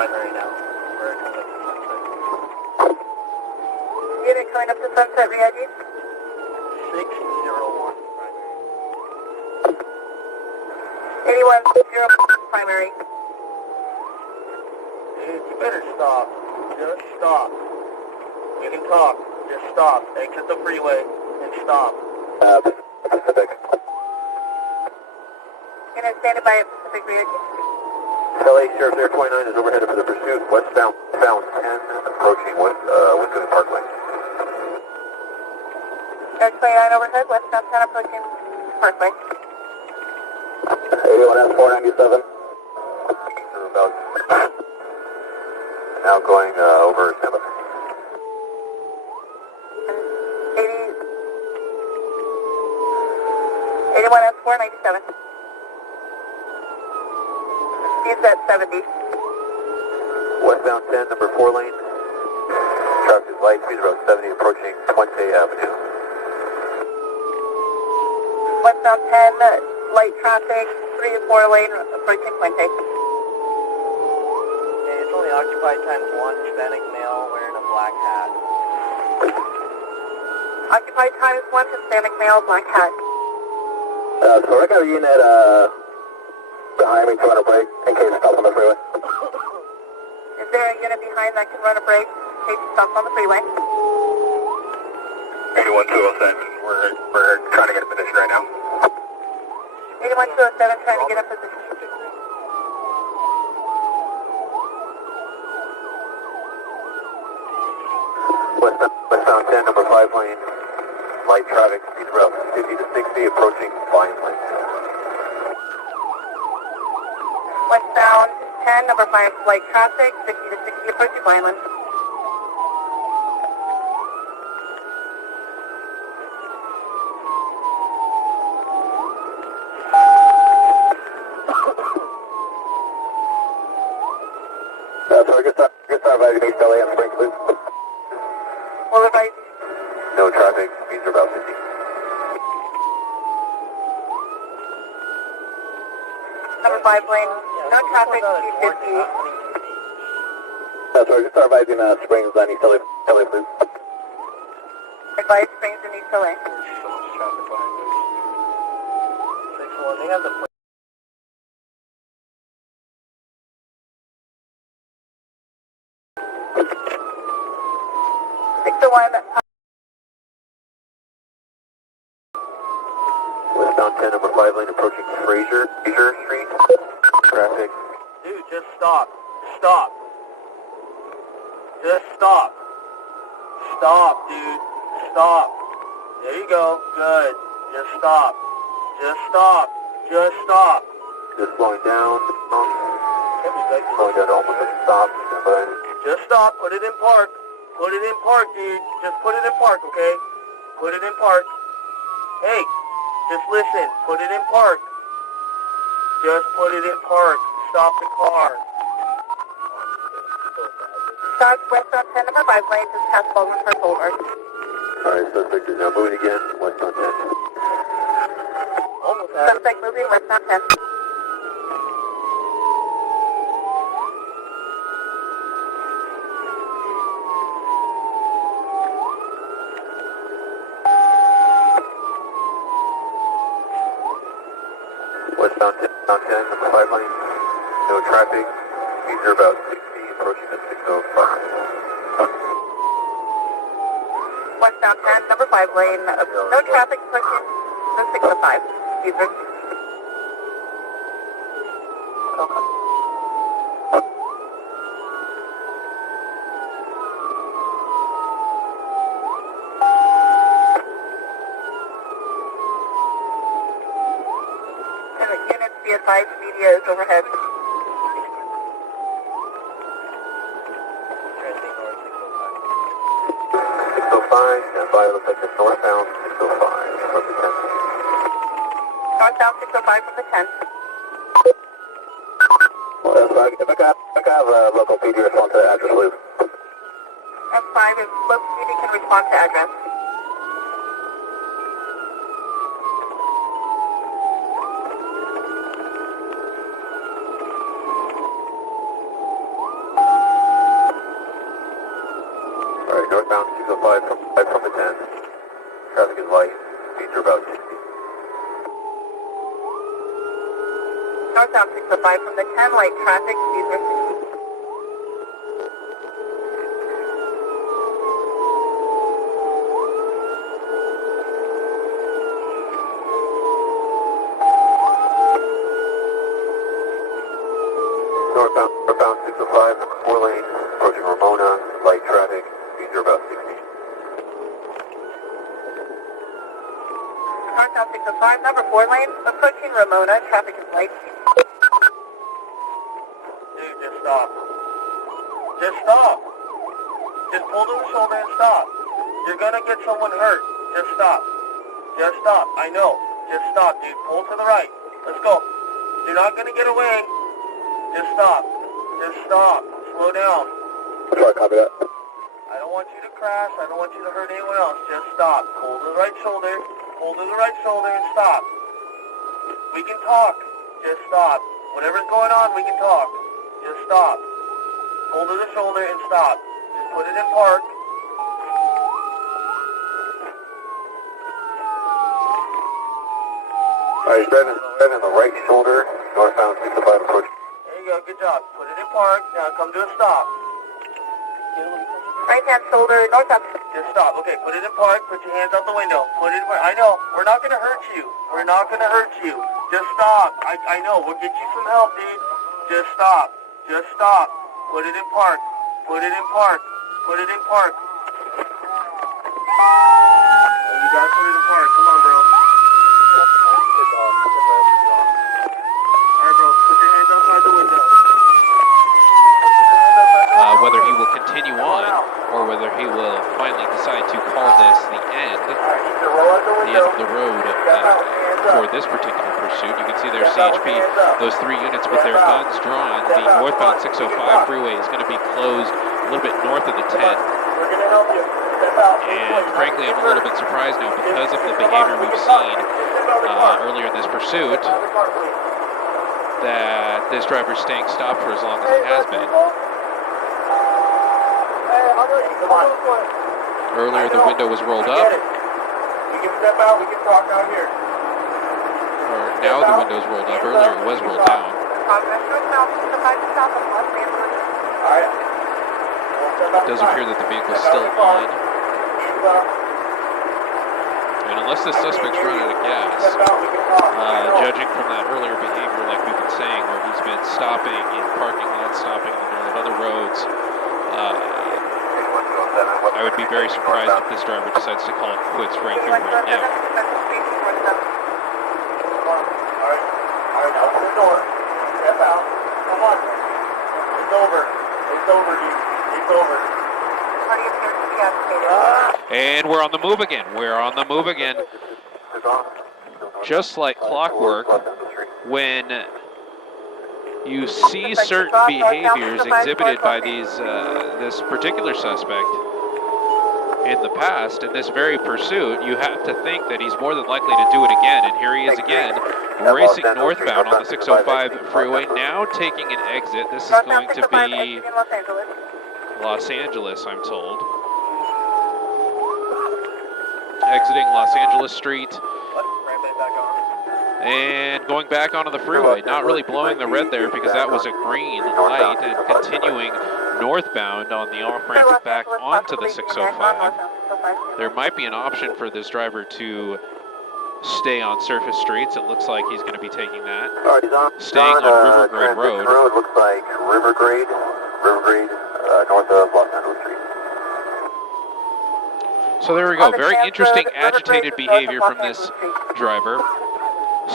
primary now. We're coming up to sunset. Unit coming up to sunset, re-ID. 601 primary. 81 primary. Dude, you better stop. Just stop. You can talk. Just stop. Exit the freeway and stop. Pacific. Unit standing by at Pacific, re-ID. LA Sheriff Air 29 is overheaded for the pursuit. Westbound 10, approaching Winston Parkway. Air 29 overhead, westbound 10 approaching Parkway. 81 S497. About now going over Tampa. 81 S497. Speed's at 70. Westbound 10, number 4 lane. Traffic is light, speed about 70, approaching Puente Avenue. Westbound 10, light traffic, 3 to 4 lane, approaching Puente. Hey, it's only occupied times 1, Hispanic male wearing a black hat. Occupied times 1, Hispanic male, black hat. So I got a unit behind me trying to brake in case it stops on the freeway. Is there a unit behind that can run a brake in case it stops on the freeway? 81207, we're trying to get a position right now. 81207 trying to get a position. Westbound 10, number 5 lane, light traffic, speed about 50 to 60, approaching Vine Lane. Westbound 10, number 5, light traffic, 50 to 60, approaching Vineland. So good start advising East LA on Springs Loop. We'll advise No traffic, speeds are about 50. number 5 lane, no traffic, speed 50. So good start advising Springs on East LA Loop. Advise Springs and East LA. There's so much traffic behind this. 601, they have the 601, Westbound 10, number 5 lane, approaching Fraser Street. Traffic. Dude, just stop. Stop. Just stop. Stop, dude. Stop. There you go. Good. Just stop. Just stop. Just stop. Just slowing down. Slowing down to almost a stop. Just stop. Put it in park. Put it in park, dude. Just put it in park, okay? Put it in park. Hey, just listen. Put it in park. Just put it in park. Stop the car. Start westbound 10, number 5 lane, just past Baldwin Park Boulevard. Alright, suspect is now moving again, westbound 10. Almost had it. Suspect moving westbound 10. Westbound 10, number 5 lane. No traffic. Speeds are about 60, approaching the 605. Westbound 10, number 5 lane, no traffic, approaching the 605. Speed 60. Units be advised, media is overhead. Transing north 605, stand by, looks like it's northbound 605 from the 10. Northbound 605 from the 10. Well, if I can have a local PD respond to the address, please. S5, if local PD can respond to address. 605 from the 10. Traffic is light. Speeds are about 60. Northbound 605 from the 10, light traffic, speeds are 60. Northbound 605, 4 lane, approaching Ramona, light traffic, speeds are about 60. Northbound 605, number 4 lane, approaching Ramona, traffic is light. Dude, just stop. Just stop. Just pull to the shoulder and stop. You're gonna get someone hurt. Just stop. Just stop. I know. Just stop, dude. Pull to the right. Let's go. You're not gonna get away. Just stop. Just stop. Slow down. Sorry, copy that. I don't want you to crash. I don't want you to hurt anyone else. Just stop. Pull to the right shoulder. Pull to the right shoulder and stop. We can talk. Just stop. Whatever's going on, we can talk. Just stop. Pull to the shoulder and stop. Just put it in park. Alright, driving the right shoulder, northbound 605 approach. There you go. Good job. Put it in park. Now come to a stop. Right hand shoulder, northbound. Just stop. Okay, put it in park. Put your hands out the window. Put it in park. I know. We're not going to hurt you. We're not going to hurt you. Just stop. I know. We'll get you some help, dude. Just stop. Just stop. Put it in park. Put it in park. Put it in park. You gotta put it in park. Come on, bro. Alright, bro. Put your hands outside the window. Whether he will continue on or whether he will finally decide to call this the end of the road for this particular pursuit. You can see their CHP, those 3 units with their guns drawn. The northbound 605 freeway is going to be closed a little bit north of the 10. And frankly, I'm a little bit surprised now because of the behavior we've seen earlier in this pursuit that this driver's staying stopped for as long as he has been. Earlier, the window was rolled up. You can step out. We can talk out here. Or now the window's rolled up. Earlier, it was rolled down. It does appear that the vehicle is still on. And unless the suspect's run out of gas, judging from that earlier behavior, like we've been saying, where he's been stopping in parking lots, stopping in the middle of other roads, I would be very surprised if this driver decides to call it quits right here, right now. Alright, open the door. Step out. Come on. It's over. It's over, dude. It's over. And we're on the move again. We're on the move again. Just like clockwork, when you see certain behaviors exhibited by this particular suspect in the past, in this very pursuit, you have to think that he's more than likely to do it again. And here he is again, racing northbound on the 605 freeway, now taking an exit. This is going to be Los Angeles, I'm told. Exiting Los Angeles Street and going back onto the freeway, not really blowing the red there because that was a green light, and continuing northbound on the off-ramp back onto the 605. There might be an option for this driver to stay on surface streets. It looks like he's going to be taking that. Staying on River Grade Road. Looks like River Grade, north of Los Angeles Street. So there we go. Very interesting agitated behavior from this driver.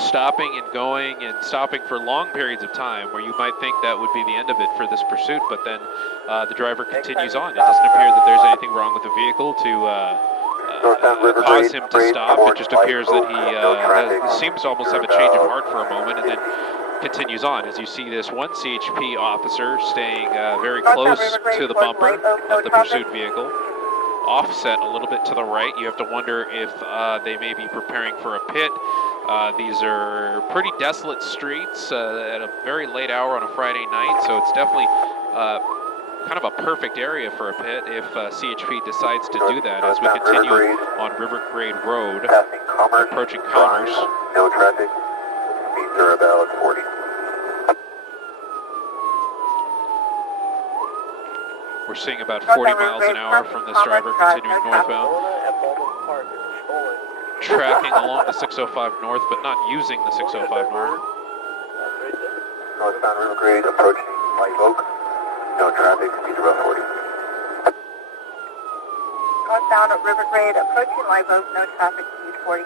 Stopping and going and stopping for long periods of time, where you might think that would be the end of it for this pursuit, but then the driver continues on. It doesn't appear that there's anything wrong with the vehicle to cause him to stop. It just appears that he seems to almost have a change of heart for a moment and then continues on. As you see this one CHP officer staying very close to the bumper of the pursuit vehicle. Offset a little bit to the right. You have to wonder if they may be preparing for a pit. These are pretty desolate streets at a very late hour on a Friday night, so it's definitely kind of a perfect area for a pit if CHP decides to do that as we continue on River Grade Road, Passing Commerce, approaching Commerce. no traffic, speeds are about 40. We're seeing about 40 miles an hour from this driver continuing northbound. Tracking along the 605 north, but not using the 605 north. Northbound River Grade approaching Live Oak. No traffic, speeds about 40. Northbound at River Grade, approaching Live Oak, no traffic, speed 40.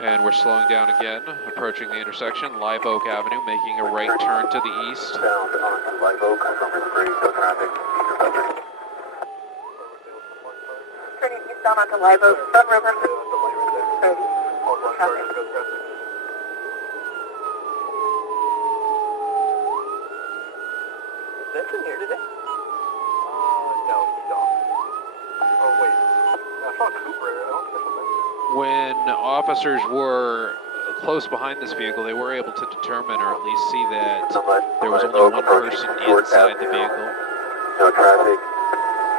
And we're slowing down again, approaching the intersection, Live Oak Avenue, making a right turn to the east. Bound onto Live Oak from River Grade, no traffic, speeds about 30. Turning eastbound onto Live Oak, from River Grade, 30. Traffic. Is Vincent here today? No, he's off. Oh, wait. I saw Cooper. I don't think I When officers were close behind this vehicle, they were able to determine or at least see that there was only one person inside the vehicle. No traffic.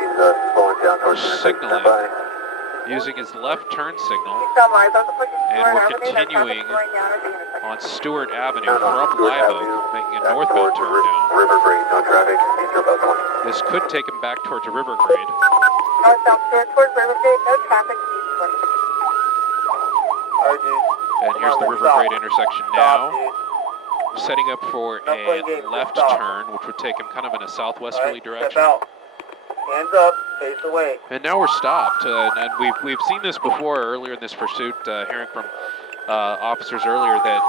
He's slowing down towards the Signaling, intersection. using his left turn signal, Eastbound Live Oak, approaching and Stewart we're Avenue, no traffic continuing slowing down at the intersection. on Stewart Avenue Down on from Stewart Live Avenue, Oak, making a back northbound towards turn now. River Grade, no traffic, speeds are about 20. This could take him back towards a River Grade. Northbound Stewart towards River Grade, no traffic, speed 20. Alright, dude. And here's the River Grade intersection Stop, now, dude. setting up for Not playing a games, left stop. turn, which would take him kind of in a southwesterly Alright, step direction. out. Hands up, face away. And now we're stopped, and we've seen this before earlier in this pursuit, hearing from officers earlier that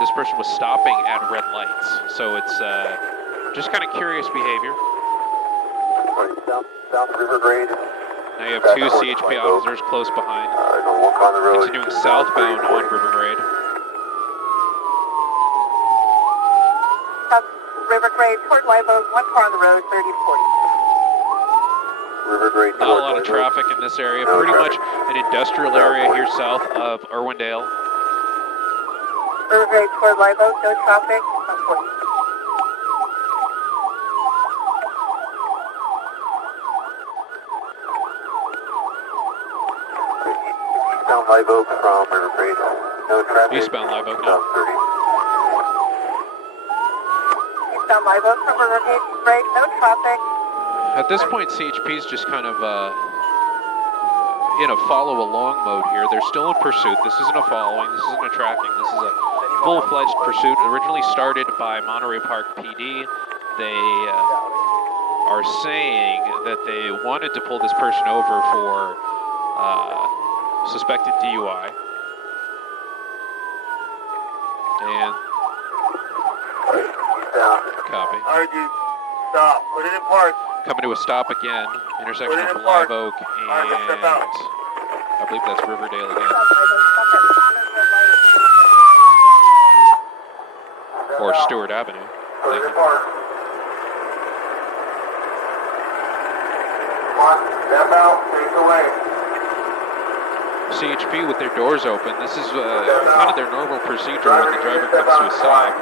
this person was stopping at red lights. So it's just kind of curious behavior. South River Grade. Now you have two CHP officers close behind, No walk on the road. continuing southbound on River Grade. South River Grade toward Live Oak, one car on the road, 30 to 40. River Grade. Not a lot of traffic in this area, pretty much an industrial area here south of Irwindale. River Grade toward Live Oak, no traffic, 40. Eastbound Live Oak from River Grade. No traffic. Eastbound Live Oak now. About 30. Eastbound Live Oak from River Grade, no traffic. At this point, CHP is just kind of in a follow-along mode here. They're still in pursuit. This isn't a following. This isn't a tracking. This is a full-fledged pursuit. Originally started by Monterey Park PD. They are saying that they wanted to pull this person over for suspected DUI. And copy. Alright, dude. Stop. Put it in park. Coming to a stop again, intersection Put it of in park. Live Oak Alright, just step out. and I believe that's Riverdale again, or Stewart Avenue. Put it Thank in you. park. Come on, step out, face away. CHP with their doors open. This is kind of their normal procedure when the driver comes to a stop.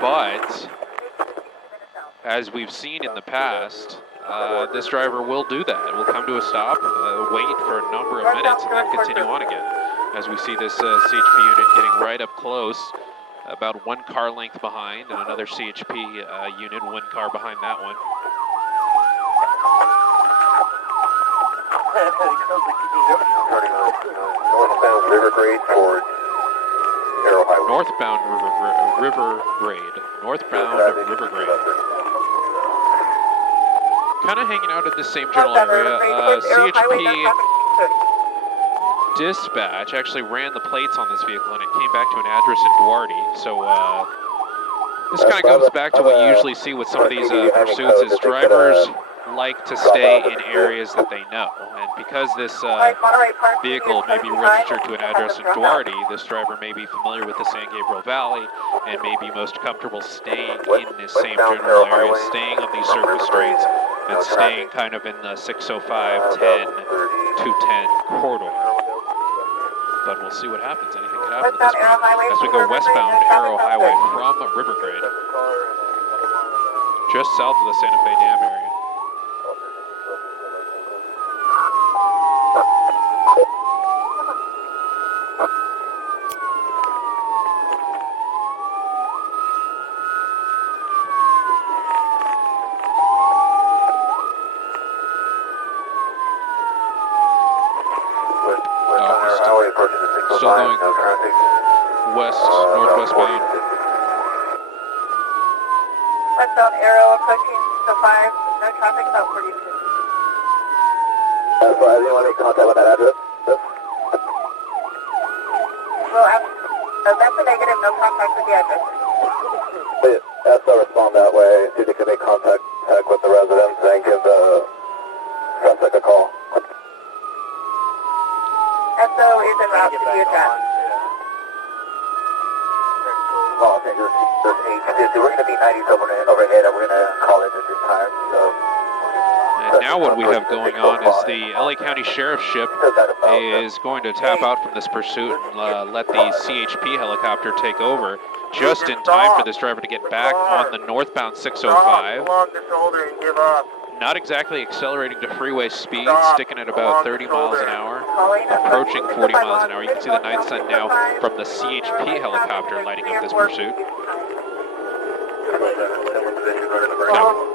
But as we've seen in the past, this driver will do that. Will come to a stop, wait for a number of minutes, and then continue on again. As we see this CHP unit getting right up close, about one car length behind, and another CHP unit, one car behind that one. Starting on northbound River Grade towards Arrow Highway. Northbound River Grade. Northbound River Grade. Kind of hanging out in the same general area. CHP dispatch actually ran the plates on this vehicle and it came back to an address in Duarte. So this kind of goes back to what you usually see with some of these pursuits is drivers like to stay in areas that they know. And because this vehicle may be registered to an address in Duarte, this driver may be familiar with the San Gabriel Valley and may be most comfortable staying in this same general area, staying on these surface streets and staying kind of in the 605, 10, 210 corridor. but we'll see what happens. Anything could happen at this point as we go westbound Arrow Highway from Rivergrade, just south of the Santa Fe Dam area. Still going west, northwest bound. Westbound Arrow approaching 605, no traffic about 40 to 50. Anyone make contact with that address? Well, that's a negative, no contact with the address. SO respond that way. See if they can make contact with the residents and give the suspect a call. SO is en route to the address. Oh, okay, there's 850. We're going to be 90s overhead, and we're going to call it at this time. So. And now what we have going on is the LA County Sheriff's ship is going to tap out from this pursuit and let the CHP helicopter take over just in time for this driver to get back on the northbound 605. Along the shoulder and give up. Not exactly accelerating to freeway speed, sticking at about 30 miles an hour, approaching 40 miles an hour. You can see the night sun now from the CHP helicopter lighting up this pursuit. No.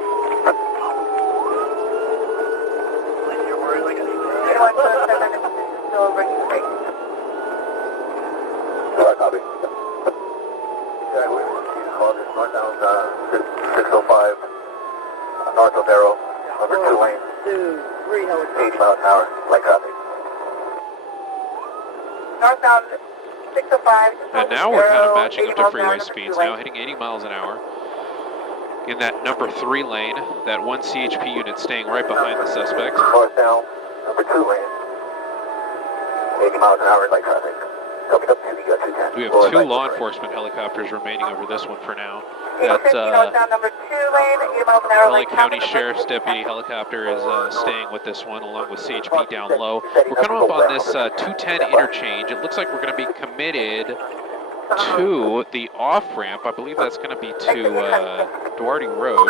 Copy. Northbound 605, north of Arrow, number 2 lane. 80 miles an hour, light traffic. Northbound 605. And now we're kind of matching up to freeway speeds now, hitting 80 miles an hour. In that number 3 lane, that one CHP unit staying right behind the suspect. Northbound, number 2 lane. 80 miles an hour, light traffic. Coming up to the 210. We have 2 law enforcement helicopters remaining over this one for now. That number 2 lane, 80 miles an hour, LA County Sheriff's Deputy helicopter is staying with this one along with CHP down low. We're coming up on this 210 interchange. It looks like we're going to be committed to the off-ramp. I believe that's going to be to Duarte Road.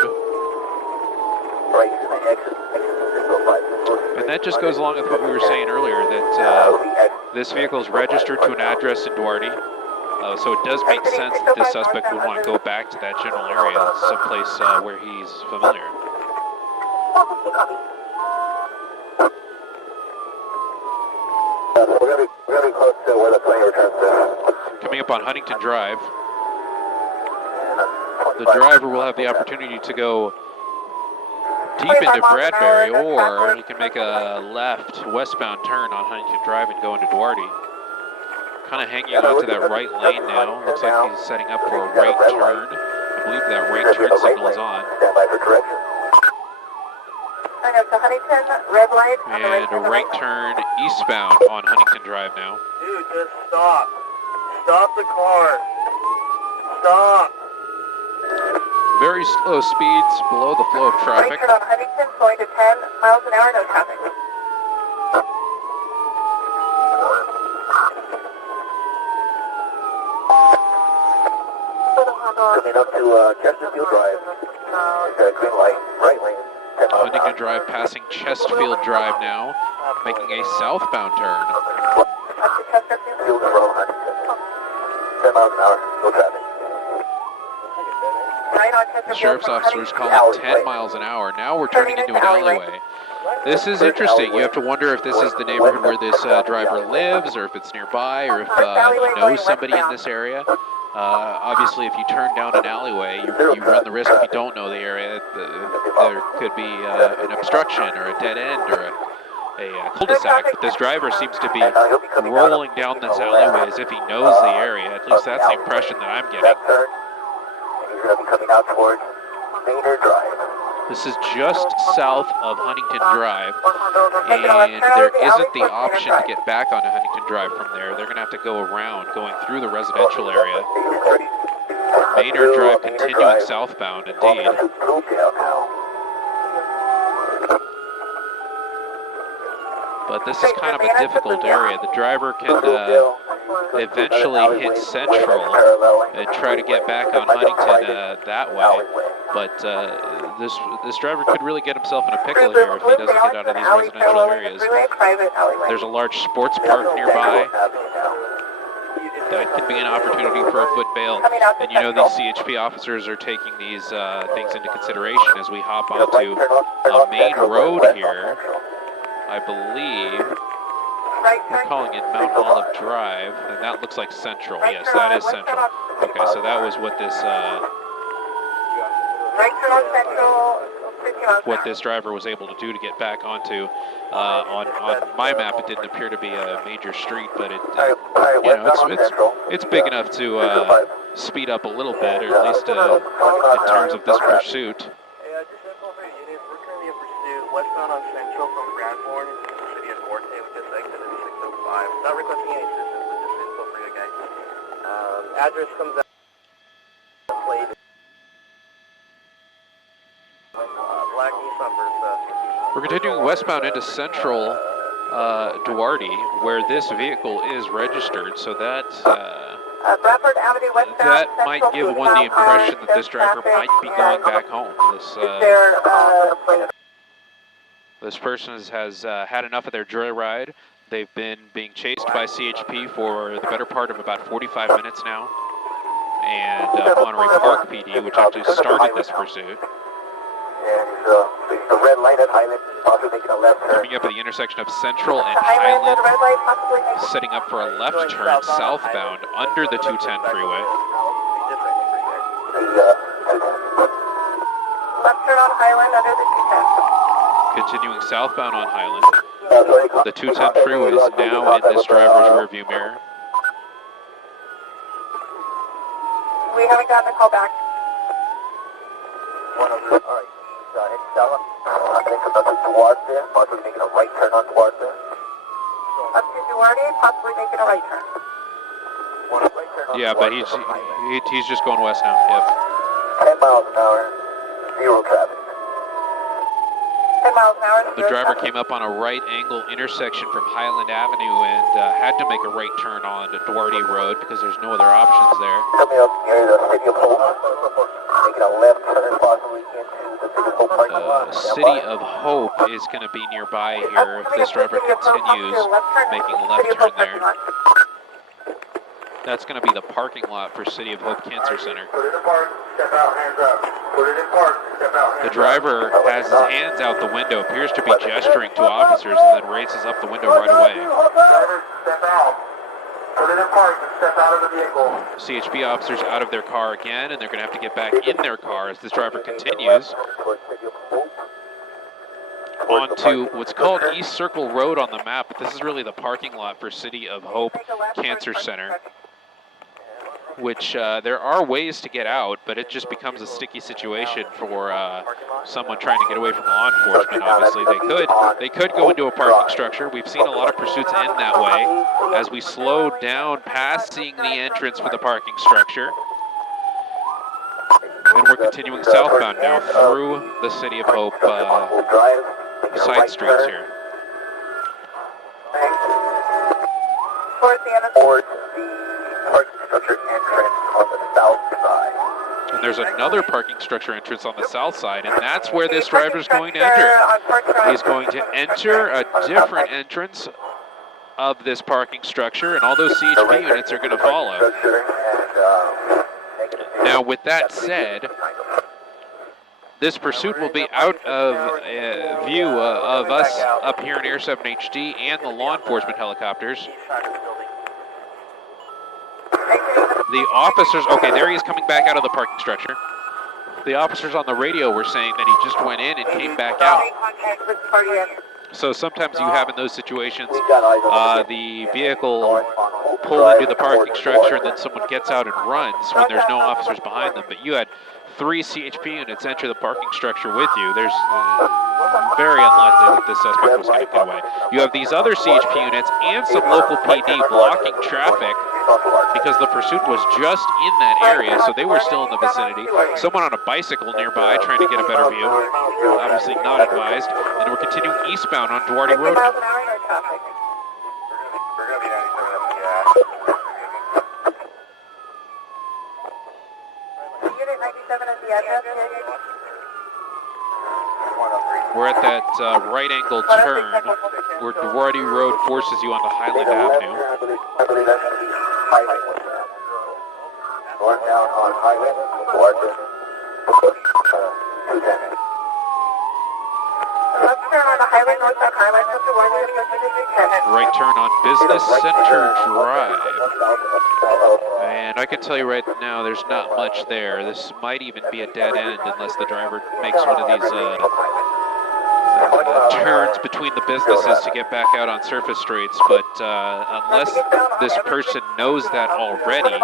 And that just goes along with what we were saying earlier, that this vehicle is registered to an address in Duarte. So it does make sense that this suspect would want to go back to that general area, someplace where he's familiar. We're going to be close to where the plane returns to. Coming up on Huntington Drive, the driver will have the opportunity to go deep into Bradbury, or he can make a left westbound turn on Huntington Drive and go into Duarte. Kind of hanging onto that right lane now. Looks like he's setting up for a right turn. I believe that right turn signal is on. Stand by for correction. And a Huntington, red light. And a right turn eastbound on Huntington Drive now. Dude, just stop. Stop the car. Stop. Very slow speeds, below the flow of traffic. Right turn on Huntington, going to 10 miles an hour, no traffic. Coming up to Chesterfield Drive. Green light, right lane. Huntington Drive passing Chesterfield Drive now, making a southbound turn. Up to Chesterfield Road, Huntington. 10 miles an hour, no traffic. The sheriff's officers calling 10 miles an hour. Now we're turning into an alleyway. This is interesting. You have to wonder if this is the neighborhood where this driver lives, or if it's nearby, or if he knows somebody in this area. Obviously, if you turn down an alleyway, you run the risk, if you don't know the area, there could be an obstruction or a dead end or a cul-de-sac. But this driver seems to be rolling down this alleyway as if he knows the area. At least that's the impression that I'm getting. He's going to be coming out towards Maynard Drive. This is just south of Huntington Drive, and there isn't the option to get back onto Huntington Drive from there. They're going to have to go around, going through the residential area. Maynard Drive continuing southbound, indeed. but this is kind of a difficult area. The driver can eventually hit Central and try to get back on Huntington that way, but this driver could really get himself in a pickle here if he doesn't get out of these residential areas. There's a large sports park nearby. That could be an opportunity for a foot bail. And you know these CHP officers are taking these things into consideration as we hop onto a main road here. I believe we're calling it Mount Olive Drive, and that looks like Central. Yes, that is Central. Okay, so that was what this driver was able to do to get back onto. On my map, it didn't appear to be a major street, but it's big enough to speed up a little bit, or at least in terms of this pursuit. Just info for units. We're currently in pursuit westbound on Central from Grandbourne into the city of Norte with this exit at 605. Not requesting any assistance, but just info for you guys. Address comes out. Plate. Black Nissan Versa. We're continuing westbound into Central Duarte, where this vehicle is registered, so that might give one the impression that this driver might be going back home. This person has had enough of their joyride. They've been being chased by CHP for the better part of about 45 minutes now, and Monterey Park PD, which actually started this pursuit. The red light at Highland, possibly making a left turn. Coming up at the intersection of Central and Highland, setting up for a left turn southbound under the 210 freeway. Left turn on Highland under the 210. Continuing southbound on Highland. The 210 freeway is now in this driver's rearview mirror. We haven't gotten a call back. All right. Head south. Up to Duarte, possibly making a right turn on Duarte. Up to Duarte, possibly making a right turn. Yeah, but he's just going west now. Yep. 10 miles an hour, zero traffic. 10 miles an hour. The driver came up on a right angle intersection from Highland Avenue and had to make a right turn on Duarte Road because there's no other options there. Coming up near the City of Hope, making a left turn possibly into the City of Hope parking lot. City of Hope is going to be nearby here if this driver continues making a left turn there. That's going to be the parking lot for City of Hope Cancer Center. Put it in park, step out, hands up. Put it in park, step out, The driver has his hands out the window, appears to be gesturing to officers, and then raises up the window right away. Driver, step out. Put it in park and step out of the vehicle. CHP officers out of their car again, and they're going to have to get back in their car as this driver continues onto what's called East Circle Road on the map, but this is really the parking lot for City of Hope Cancer Center, which there are ways to get out, but it just becomes a sticky situation for someone trying to get away from law enforcement. Obviously, they could go into a parking structure. We've seen a lot of pursuits end that way as we slow down past seeing the entrance for the parking structure. And we're continuing southbound now through the City of Hope side streets here. Towards the end of Towards the parking structure entrance on the south side. And there's another parking structure entrance on the south side, and that's where this driver is going to enter. He's going to enter a different entrance of this parking structure, and all those CHP units are going to follow. Now, with that said, this pursuit will be out of view of us up here in Air 7 HD and the law enforcement helicopters. The officers, okay, there he is coming back out of the parking structure. The officers on the radio were saying that he just went in and came back out. So sometimes you have in those situations, the vehicle pull into the parking structure and then someone gets out and runs when there's no officers behind them. But you had 3 CHP units enter the parking structure with you. There's very unlikely that this suspect was going to get away. You have these other CHP units and some local PD blocking traffic because the pursuit was just in that area, so they were still in the vicinity. Someone on a bicycle nearby trying to get a better view. Obviously not advised. And we're continuing eastbound on Duarte Road. traffic. We're going to be 97 up the Unit 97 at the address. We're at that right angle turn where Duarte Road forces you onto Highland Avenue. I believe that's going to be Highland. Northbound on Highland, Duarte. 210. Left turn on the highway, northbound Highland, from Duarte, approaching the 210. Right turn on Business Center Drive. And I can tell you right now, there's not much there. This might even be a dead end unless the driver makes one of these turns between the businesses to get back out on surface streets. But unless this person knows that already,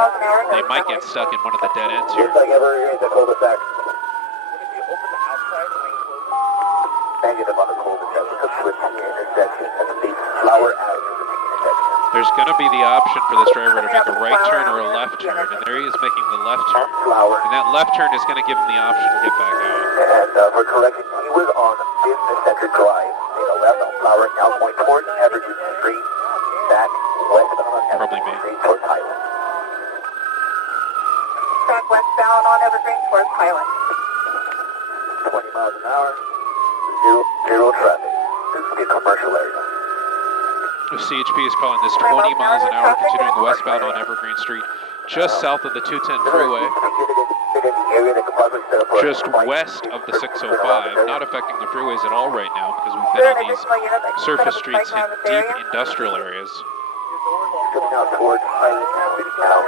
they might get stuck in one of the dead ends here. Looks like every the cul-de-sac. Negative on the cul-de-sac because switch the intersection and the flower out of the intersection. There's going to be the option for this driver to make a right turn or a left turn, and there he is making the left turn. And that left turn is going to give him the option to get back out. And for correction, he was on Business Center Drive, made a left on Flower, now going towards Evergreen Street, back westbound on Probably Evergreen me. Street towards Highland. Back westbound on Evergreen towards Highland. 20 miles an hour, zero traffic. This will be a commercial area. The CHP is calling this 20 miles an hour continuing westbound on Evergreen Street, just south of the 210 freeway, just west of the 605, not affecting the freeways at all right now because we've been on these surface streets in deep industrial areas. Coming out towards Highland now.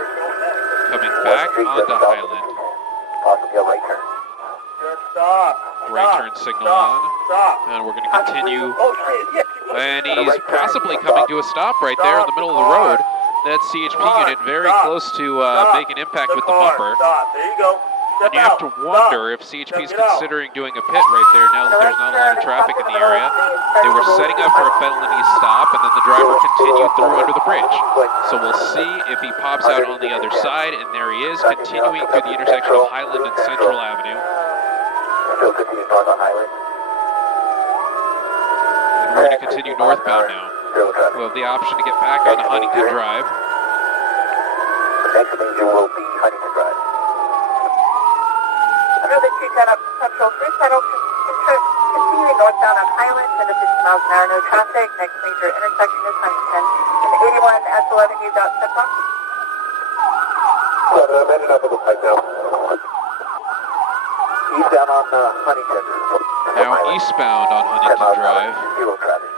Coming back onto Highland. Possibly a right turn. Stop. Right turn signal on, and we're going to continue. And he's possibly coming to a stop right there in the middle of the road. That CHP unit very close to making impact with the bumper. There you go. And you have to wonder if CHP is considering doing a pit right there now that there's not a lot of traffic in the area. They were setting up for a felony stop, and then the driver continued through under the bridge. So we'll see if he pops out on the other side, and there he is, continuing through the intersection of Highland and Central Avenue. Still continuing north on Highland. And we're going to continue northbound now. Zero traffic. We'll have the option to get back onto Huntington Drive. The next major will be Huntington Drive. Under the 210 up to Central, 310 continuing northbound on Highland, 10 to 15 miles an hour, no traffic. Next major intersection is Huntington. And 81 S11, you got Central? I'm ending up with the pipe now. Eastbound on Huntington. Now eastbound on Huntington Drive. Zero traffic.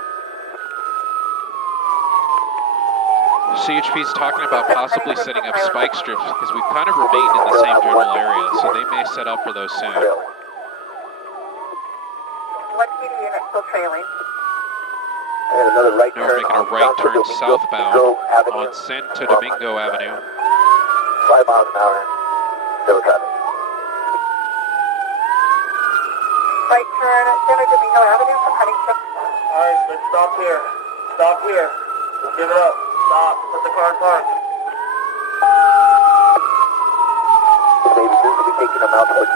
CHP is talking about possibly setting up spike strips because we've kind of remained in the same general area, so they may set up for those soon. One PD unit still trailing. And another right Now we're turn making a on right turn Santo southbound Domingo Avenue. on Santo Domingo Avenue. 5 miles an hour. Zero traffic. Right turn at Santo Domingo Avenue from Huntington. All right, let's stop here. Stop here. Let's give it up. Stop. Put the car in park. Maybe this will be taking them out towards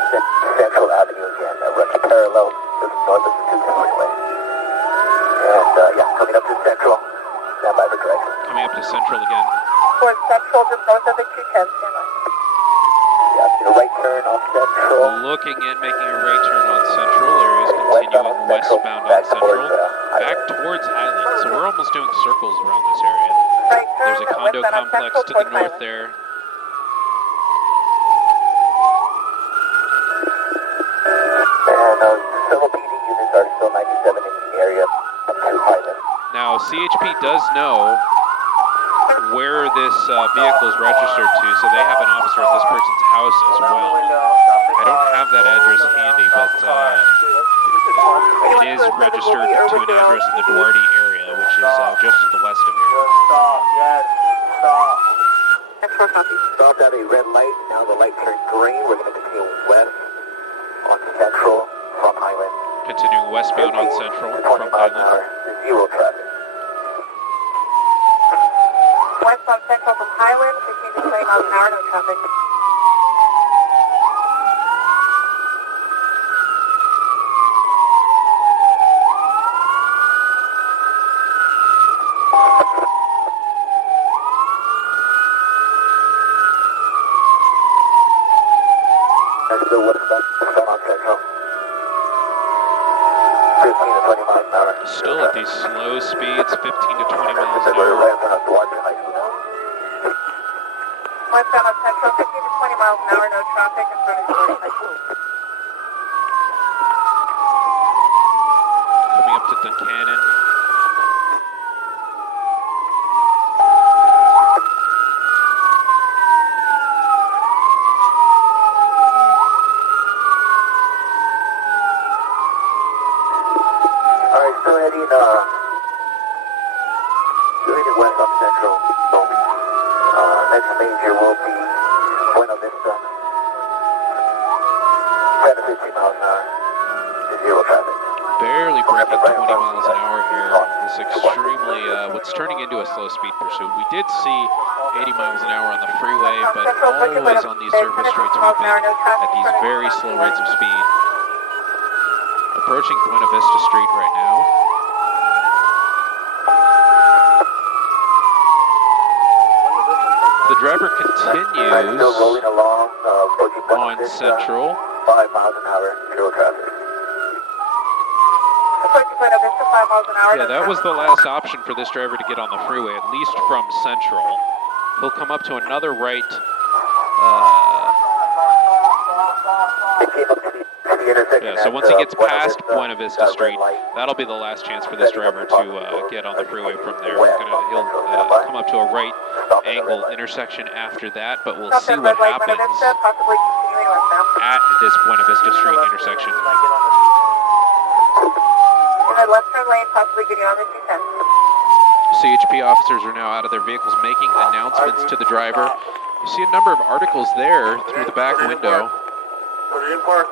Central Avenue again, running parallel just north of the 210 freeway. And yeah, coming up to Central. Stand by for correction. Coming up to Central again. Towards Central, just north of the 210. Stand by. Yeah, a right turn on Central. Looking in, making a right turn on Central. There is continuing westbound on Central. Back towards Highland, so we're almost doing circles around this area. Right turn, There's a condo westbound on complex Central to the towards north Highland. there. And several PD units are still 97 in the area up to Highland. Now, CHP does know where this vehicle is registered to, so they have an officer at this person's house as well. I don't have that address handy, but it is registered to an address in the Duarte area, which is just to the west of here. Stop. Yes. Stop. Central copy. Stopped at a red light. Now the light turned green. We're going to continue west on Central from Highland. Continuing westbound on Central 20 from miles an hour. Highland. Zero traffic. West on Central from Highland, 15 to 20 miles an hour, no traffic. westbound on Central. 15 to 20 miles an hour. Still at these slow speeds, 15 to 20 miles an We're hour. right in front of Duarte High School now. Westbound on Central, 15 to 20 miles an hour, no traffic in front of Duarte High School. Coming up to Duncannon. Alright, still heading west on Central. So, next major will be Buena Vista. 10 to 15 miles an hour. Zero traffic. Barely breaking 20 miles an hour here. This extremely, what's turning into a slow speed pursuit. We did see 80 miles an hour on the freeway, but always on these surface streets we've been at these very slow rates of speed. Approaching Buena Vista Street right now. The driver continues Still rolling along, on Central. 5 miles an hour, zero traffic. Approaching Buena Vista, 5 miles an hour. Yeah, that was the last option for this driver to get on the freeway, at least from Central. He'll come up to another right. It came up to the intersection. Yeah, so once he gets past Buena Vista Street, that'll be the last chance for this driver to get on the freeway from there. He'll come up to a right angle intersection after that, but we'll see what happens at this Buena Vista Street intersection. In the left turn lane, possibly getting on the 210. CHP officers are now out of their vehicles making announcements to the driver. You see a number of articles there through the back window. Put it in park.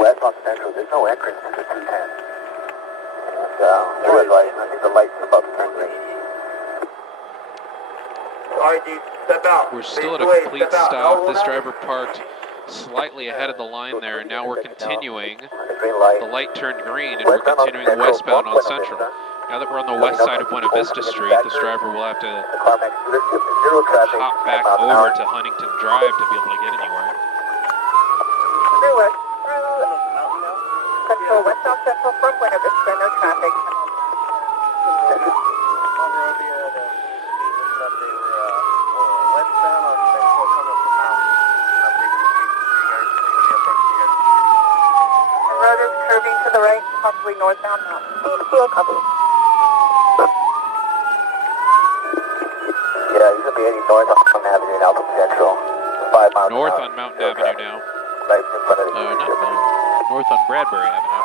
West on Central, there's no entrance to the 210. Red light, I think the light's above the turn lane. Alright, dude, step out. We're still at a complete stop. This driver parked slightly ahead of the line there, and now we're continuing. The light turned green, and we're continuing westbound on Central. Now that we're on the west side of Buena Vista Street, this driver will have to hop back over to Huntington Drive to be able to get anywhere. Through west, through Central, westbound Central from Buena Vista, no traffic. The road is curving to the right, possibly northbound Mountain. Kilo copy. Yeah, he's going to be heading north on Mountain Avenue now from Central. 5 miles North on Mountain Avenue now. Right in front of the Not Mountain. North on Bradbury Avenue.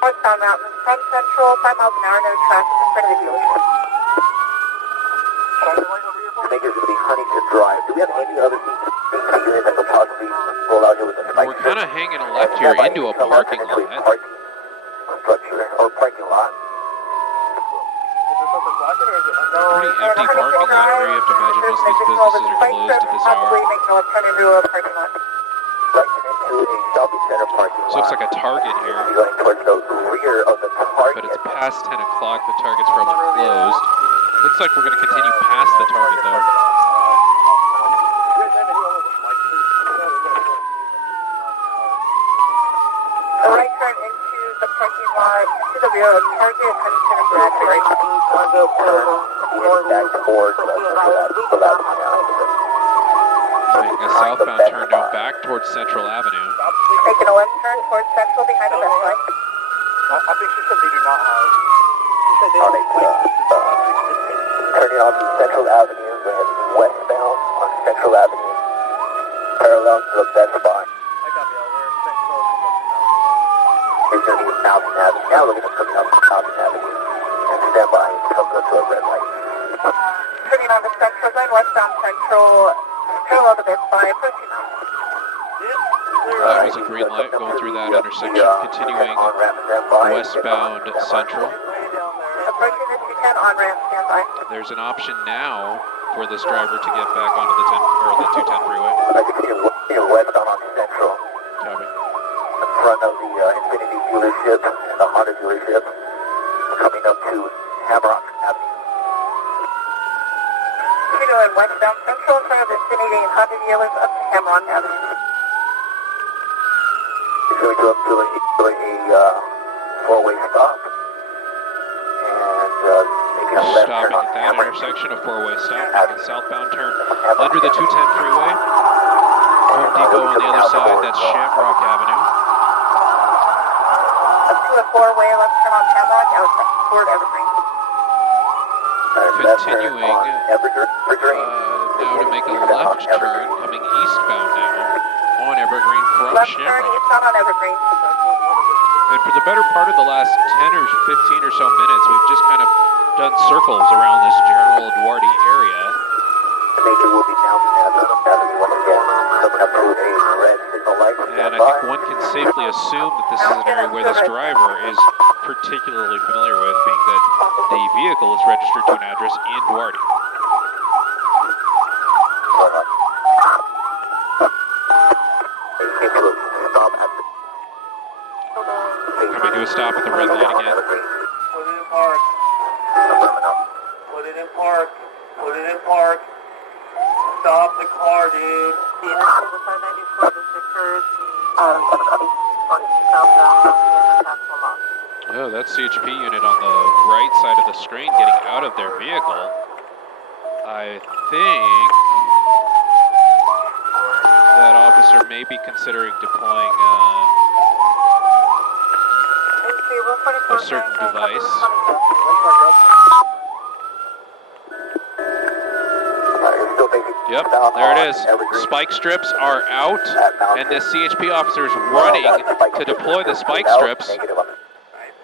Northbound Mountain from Central, 5 miles an hour, no traffic in front of the dealership. I think there's going to be Huntington Drive. Do we have any other units that could possibly roll out here with the spike? We're kind of hanging a left here into a parking lot. Structure or parking lot. Pretty empty parking lot here. You have to imagine most of these businesses are closed at this hour. Possibly make no turn into a parking lot. Right into a shopping center parking This lot. looks like a Target here, Going towards the rear of the Target. but it's past 10 o'clock. The Target's probably closed. Looks like we're going to continue past the Target, though. A right turn into the parking lot to the rear of Target, Huntington and Bradbury. Back towards the Avenue now. Making a southbound turn now back towards Central Avenue. Taking a left turn towards Central behind the Best Buy. I think she said they do not have. Turning onto Central Avenue, we're heading westbound on Central Avenue, parallel to the Best Buy. There's going to be Mountain Avenue. Now we're going to come up Mountain Avenue and stand by and come up to a red light. Turning on the Central line, westbound Central, parallel to Best Buy, approaching Mountain. That was a green light going through that intersection, continuing westbound Central. Approaching the 210 on-ramp, stand by. There's an option now for this driver to get back onto the 210 freeway. I think you're westbound on Central. Copy. In front of the Infinity dealership and the Honda dealership, coming up to Hamrock Avenue. continuing westbound Central in front of the Vicinity and Honda dealers up to Hemlock Avenue. He's going to go up to a four-way stop. And making a left turn Stopping on at that Hammer. intersection, a four-way stop, making a southbound turn under the 210 freeway. Home Depot on the other side, that's Shamrock Avenue. Up to a four-way left turn on Hemlock out toward Evergreen. Continuing now to make a left turn, coming eastbound now on Evergreen from Left turn Shamrock. eastbound on Evergreen. And for the better part of the last 10 or 15 or so minutes, we've just kind of done circles around this general Duarte area. Maybe we'll be down Avenue once again, coming up to a red signal light. And I think one can safely assume that this is an area where this driver is particularly familiar with, being that the vehicle is registered to an address in Duarte. Coming to a stop at the red light again. Put it in park. Put it in park. Put it in park. Stop the car, dude. The intersection with 594 just occurred southbound. Oh, that CHP unit on the right side of the screen getting out of their vehicle. I think that officer may be considering deploying a certain device. Yep, there it is. Spike strips are out, and this CHP officer is running to deploy the spike strips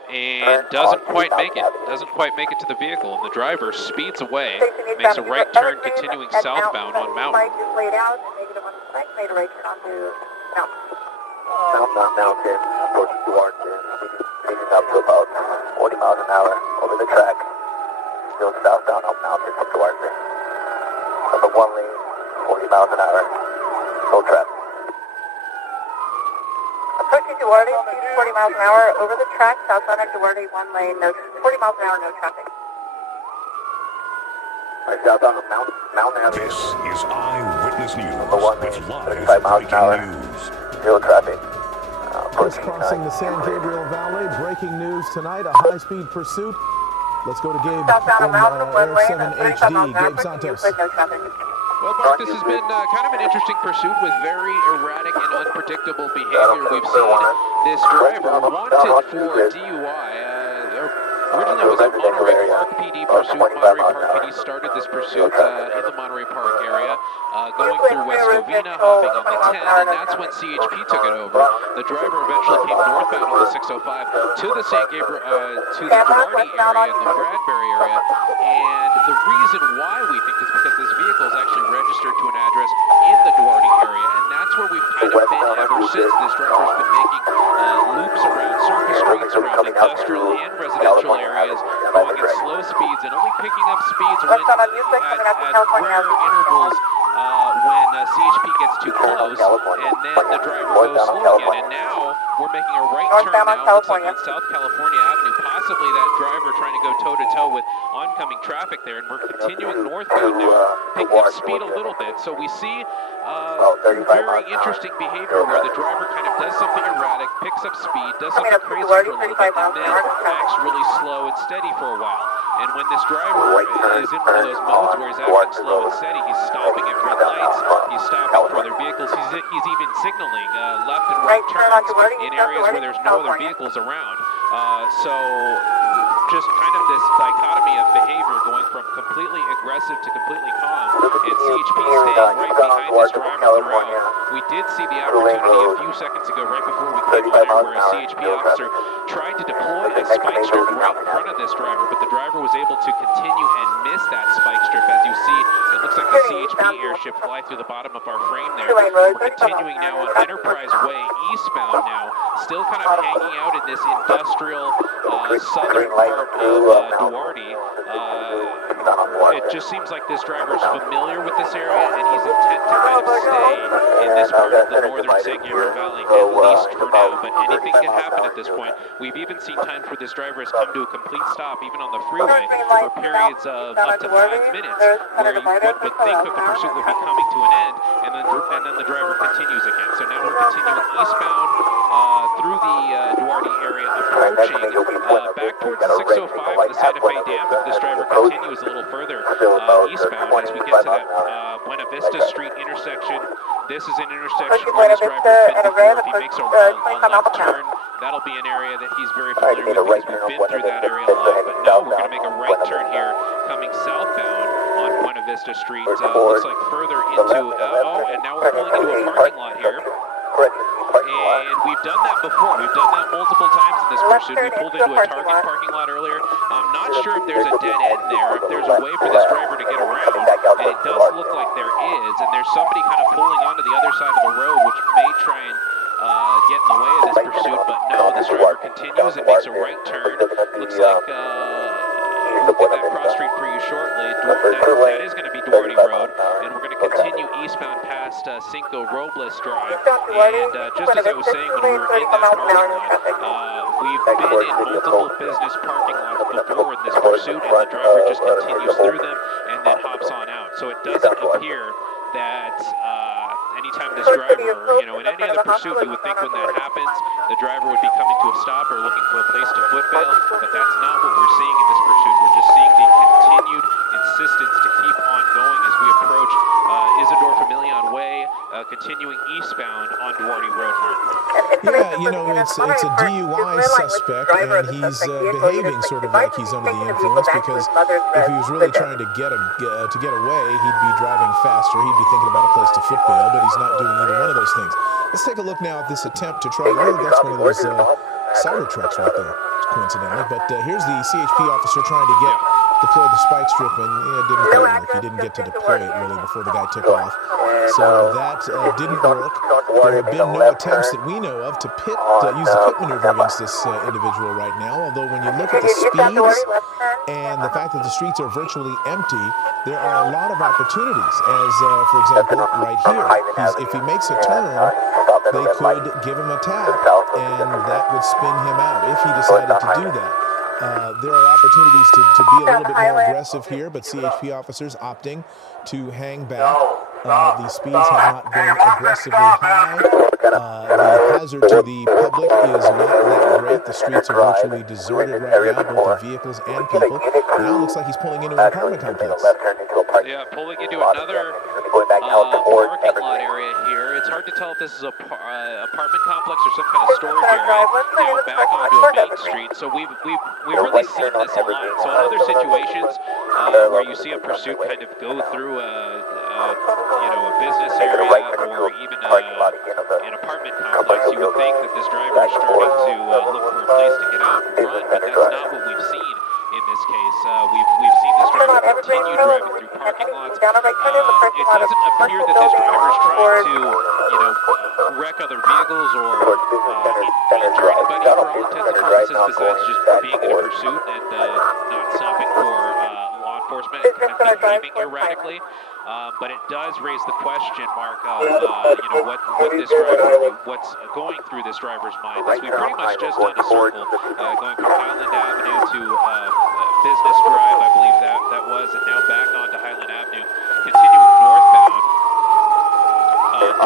and doesn't quite make it. Doesn't quite make it to the vehicle, and the driver speeds away, makes a right turn continuing southbound on Mountain. Spike is laid out, and negative on the spike, made a right turn onto Mountain. Southbound Mountain, approaching Duarte, speeding up to about 40 miles an hour over the track. Still southbound on Mountain from Duarte. On the one lane, 40 miles an hour, no traffic. Approaching Duarte, speed 40 miles an hour over the track, southbound at Duarte, one lane, no 40 miles an hour, no traffic. Right, southbound on Mountain Avenue. This is Eyewitness News Number one lane, with 35 miles an hour. live breaking news. Zero traffic. Crisscrossing the San Gabriel Valley. Breaking news tonight, a high-speed pursuit. Let's go to Gabe Southbound on Mountain, one in lane, Air 7 35 miles HD. an hour, Gabe Santos. no traffic. Well, Mark, this has been kind of an interesting pursuit with very erratic and unpredictable behavior. We've seen this driver wanted for DUI. Originally it was a Monterey Park PD pursuit. Monterey Park PD started this pursuit in the Monterey Park area, going through West Covina, hopping on the 10, and that's when CHP took it over. The driver eventually came northbound on the 605 to the San Gabriel, to the Duarte area and the Bradbury area. And the reason why we think is because this vehicle is actually registered to an address in the Duarte area, and that's where we've kind of been ever since. This driver's been making loops around surface streets, around industrial and residential areas, going at slow speeds and only picking up speeds when, at rare intervals when CHP gets too close, and then the driver goes slow again. And now we're making a right turn now, looks like on South California Avenue, possibly that driver trying to go toe-to-toe with oncoming traffic there, and we're continuing northbound now, picking up speed a little bit. So we see very interesting behavior where the driver kind of does something erratic, picks up speed, does something crazy for a little bit, and then acts really slow and steady for a while. And when this driver is in one of those modes where he's acting slow and steady, he's stopping at red lights, he's stopping for other vehicles, he's even signaling left and right turns in areas where there's no other vehicles around. So just kind of this dichotomy of behavior going from completely aggressive to completely calm, and CHP staying right behind this driver throughout. We did see the opportunity a few seconds ago, right before we came on air, where a CHP officer tried to deploy a spike strip right in front of this driver, but the driver was able to continue and miss that spike strip. As you see, it looks like the CHP airship fly through the bottom of our frame there. We're continuing now on Enterprise Way eastbound now, still kind of hanging out in this industrial southern part of Duarte. It just seems like this driver is familiar with this area, and he's intent to kind of stay in this part of the northern San Gabriel Valley, at least for now. But anything can happen at this point. We've even seen times where this driver has come to a complete stop, even on the freeway, for periods of up to 5 minutes, where one would think that the pursuit would be coming to an end, and then the driver continues again. So now we're continuing eastbound through the Duarte area, approaching back towards the 605 and the Santa Fe Dam. If this driver continues a little further eastbound as we get to that Buena Vista Street intersection. This is an intersection where this driver has been before. If he makes a left turn, that'll be an area that he's very familiar with because we've been through that area a lot. But now we're going to make a right turn here coming southbound on Buena Vista Street. Looks like further into, and now we're pulling into a parking lot here. And we've done that before. We've done that multiple times in this pursuit. We pulled into a Target parking lot earlier. I'm not sure if there's a dead end there, if there's a way for this driver to get around. And it does look like there is. And there's somebody kind of pulling onto the other side of the road, which may try and get in the way of this pursuit. But no, this driver continues and makes a right turn. Looks like we'll get that cross street for you shortly. That is going to be Duarte Road, and we're going to continue eastbound past Cinco Robles Drive. And just as I was saying when we were in that parking lot, we've been in multiple business parking lots before in this pursuit, and the driver just continues through them and then hops on out. So it doesn't appear that anytime this driver, in any other pursuit, you would think when that happens, the driver would be coming to a stop or looking for a place to foot bail, but that's not what we're seeing in this pursuit. We're just seeing the continued insistence to keep on going as we approach Isidore Familion Way, continuing eastbound on Duarte Road, Mark. Yeah, it's a DUI suspect, and he's behaving sort of like he's under the influence, because if he was really trying to get away, he'd be driving faster, he'd be thinking about a place to foot bail, but he's not doing either one of those things. Let's take a look now at this attempt to try to, that's one of those Cybertrucks right there, coincidentally, but here's the CHP officer trying to deploy the spike strip, and it didn't quite work. He didn't get to deploy it really before the guy took off. So that didn't work. There have been no attempts that we know of to use the pit maneuver against this individual right now, although when you look at the speeds and the fact that the streets are virtually empty, there are a lot of opportunities, as for example right here. If he makes a turn, they could give him a tap, and that would spin him out if he decided to do that. There are opportunities to be a little bit more aggressive here, but CHP officers opting to hang back. The speeds have not been aggressively high. The hazard to the public is not that great. The streets are virtually deserted right now, both in vehicles and people. Now it looks like he's pulling into an apartment complex. Yeah, pulling into another parking lot area here. It's hard to tell if this is a apartment complex or some kind of storage area. Now back onto a main street. So we've really seen this a lot. So in other situations where you see a pursuit kind of go through a business area or even an apartment complex, you would think that this driver is starting to look for a place to get out and run, but that's not what we've seen in this case. We've seen this driver continue driving through parking lots. It doesn't appear that this driver is trying to, wreck other vehicles or endanger anybody for all intents and purposes, besides just being in a pursuit and not stopping for law enforcement and kind of behaving erratically. But it does raise the question, Mark, of what this driver, what's going through this driver's mind. As we've pretty much just done a circle, going from Highland Avenue to Business Drive, I believe that was, and now back onto Highland Avenue, continuing northbound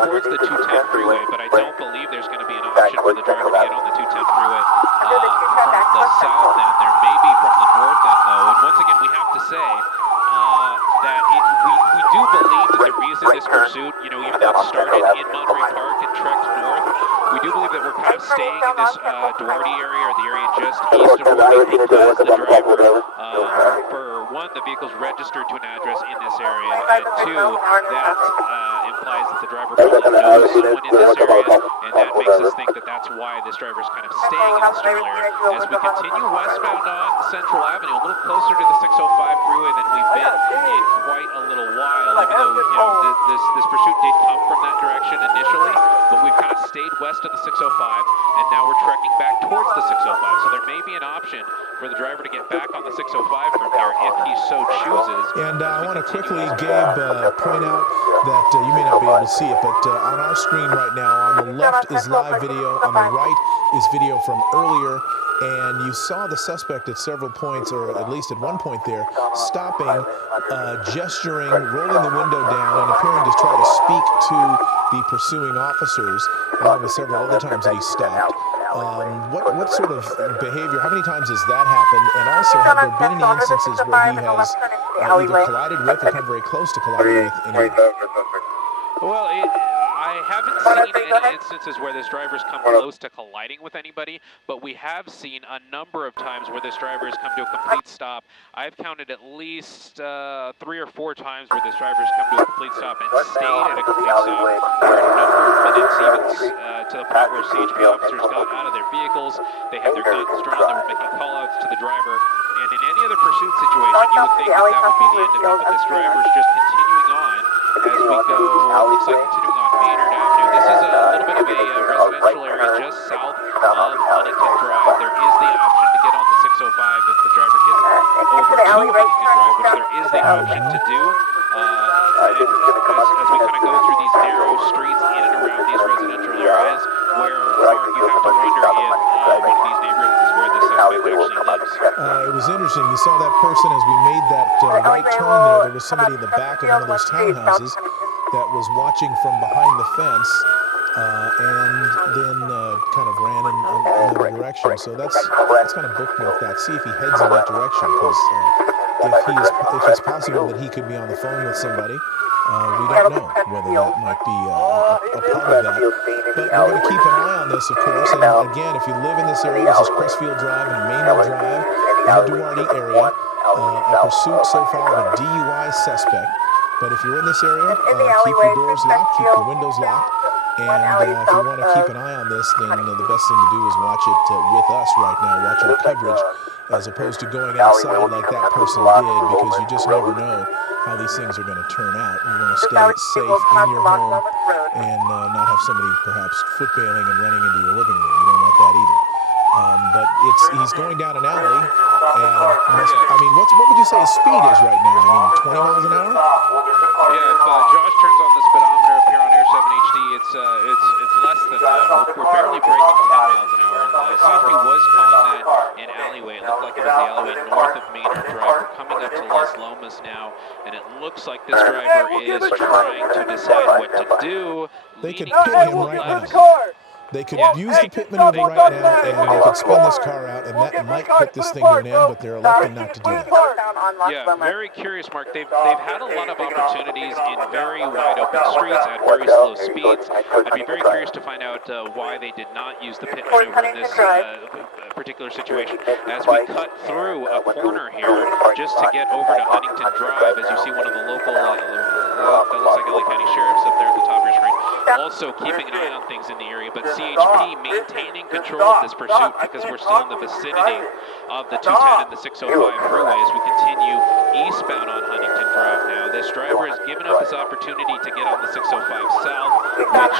towards the 210 freeway. But I don't believe there's going to be an option for the driver to get on the 210 freeway from the south end. There may be from the north end, though. And once again, we have to say that we do believe that the reason this pursuit, even though it started in Monterey Park and trekked north, we do believe that we're kind of staying in this Duarte area, or the area just east of Duarte, because the driver, for one, the vehicle's registered to an address in this area, and two, that implies that the driver probably knows someone in this area, and that makes us think that that's why this driver's kind of staying in this general area. As we continue westbound on Central Avenue, a little closer to the 605 freeway than we've been in quite a little while, even though this pursuit did come from that direction initially, but we've kind of stayed west of the 605, and now we're trekking back towards the 605. So there may be an option for the driver to get back on the 605 from here if he so chooses. And I want to quickly, Gabe, point out that you may not be able to see it, but on our screen right now, on the left is live video, on the right is video from earlier, and you saw the suspect at several points, or at least at one point there, stopping, gesturing, rolling the window down, and appearing to try to speak to the pursuing officers, along with several other times that he stopped. What sort of behavior, how many times has that happened? And also, have there been any instances where he has either collided with or come very close to colliding with anyone? Well, I haven't seen any instances where this driver's come close to colliding with anybody, but we have seen a number of times where this driver has come to a complete stop. I've counted at least 3 or 4 times where this driver's come to a complete stop and stayed at a complete stop for a number of minutes, even to the point where CHP officers got out of their vehicles. They had their guns drawn, they were making call-outs to the driver, and in any other pursuit situation, you would think that that would be the end of it, but this driver's just continuing on as we go, looks like continuing on Maynard Avenue. This is a little bit of a residential area just south of Huntington Drive. There is the option to get on the 605 if the driver gets over to Huntington Drive, which there is the option to do. As we kind of go through these narrow streets in and around these residential areas where, Mark, you have to wonder if one of these neighborhoods is where the suspect actually lives. It was interesting. You saw that person as we made that right turn there. There was somebody in the back of one of those townhouses that was watching from behind the fence and then kind of ran in another direction. So that's kind of bookmark that. See if he heads in that direction, because if it's possible that he could be on the phone with somebody. We don't know whether that might be a part of that. But we're going to keep an eye on this, of course. And again, if you live in this area, this is Crestfield Drive and Maynard Drive in the Duarte area. A pursuit so far of a DUI suspect. But if you're in this area, keep your doors locked, keep your windows locked. And if you want to keep an eye on this, then the best thing to do is watch it with us right now. Watch our coverage, as opposed to going outside like that person did, because you just never know how these things are going to turn out. You want to stay safe in your home and not have somebody perhaps foot-bailing and running into your living room. You don't want that either. But he's going down an alley, and what would you say his speed is right now? 20 miles an hour? Yeah, if Josh turns on the speedometer up here on Air 7 HD, it's less than that. We're barely breaking 10 miles an hour. And CHP was calling that an alleyway. It looked like it was the alleyway north of Maynard Drive. We're coming up to Las Lomas now, and it looks like this driver is trying to decide what to do. They could pit him right now. They could use the pit maneuver right now, and they could spin this car out, and that might put this thing to an end, but they're electing not to do that. Yeah, very curious, Mark. They've had a lot of opportunities in very wide open streets at very slow speeds. I'd be very curious to find out why they did not use the pit maneuver in this particular situation. As we cut through a corner here, just to get over to Huntington Drive, as you see one of the local, that looks like LA County Sheriffs up there at the top of your screen, also keeping an eye on things in the area, but CHP maintaining control of this pursuit because we're still in the vicinity of the 210 and the 605 freeway as we continue eastbound on Huntington Drive now. This driver has given up his opportunity to get on the 605 south, which I'm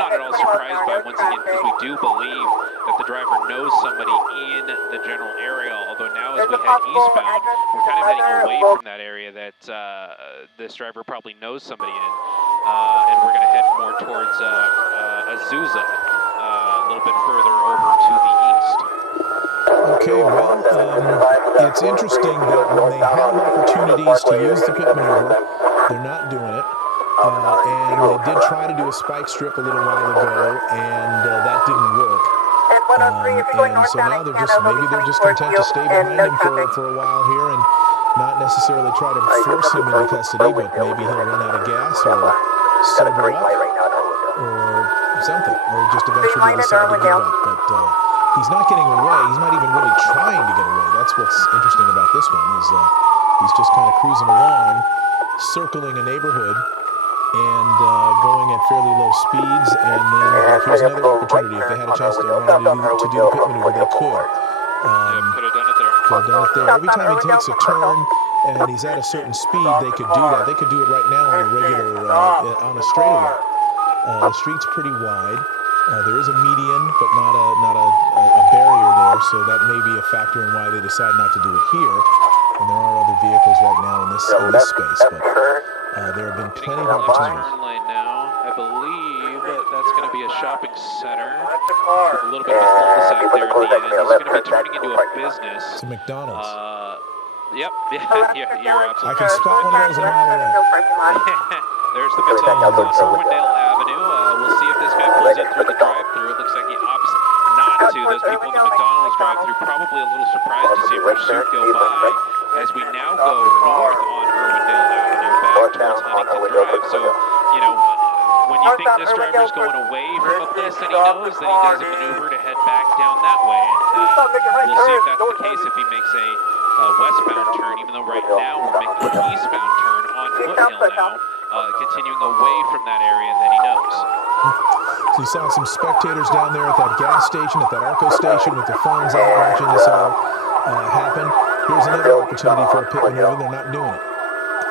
not at all surprised by, once again, because we do believe that the driver knows somebody in the general area, although now as we head eastbound, we're kind of heading away from that area that this driver probably knows somebody in, and we're going to head more towards Azusa, a little bit further over to the east. Okay, well, it's interesting that when they have opportunities to use the pit maneuver, they're not doing it. And they did try to do a spike strip a little while ago, and that didn't work. And so now maybe they're just content to stay behind him for a while here and not necessarily try to force him into custody, but maybe he'll run out of gas or sober up or something, or just eventually decide to give up. But he's not getting away. He's not even really trying to get away. That's what's interesting about this one, is he's just kind of cruising along, circling a neighborhood, and going at fairly low speeds. And then here's another opportunity. If they had a chance to do the pit maneuver, they could. Could have done it there. Could have done it there. Every time he takes a turn and he's at a certain speed, they could do that. They could do it right now on a regular, on a straightaway. The street's pretty wide. There is a median, but not a bare barrier there, so that may be a factor in why they decide not to do it here. And there are other vehicles right now in this space, but there have been plenty of opportunities. Turn lane now. I believe that's going to be a shopping center. That's the car. A little bit of a cul-de-sac there at the end. He's going to be turning into a business. It's a McDonald's. Yep, you're absolutely I can spot one of those a mile away. There's the McDonald's on Irwindale Avenue. We'll see if this guy pulls in through the drive-thru. It looks like he opts not to. Those people in the McDonald's drive-thru probably a little surprised to see a pursuit go by as we now go north on Irwindale Avenue back towards Huntington Drive. So, you know, when you think this driver's going away from a place that he knows, then he does a maneuver to head back down that way. And we'll see if that's the case if he makes a westbound turn, even though right now we're making an eastbound turn on Foothill now, continuing away from that area that he knows. So you saw some spectators down there at that gas station, at that Arco station with their phones out watching this all happen. Here's another opportunity for a pit maneuver. They're not doing it.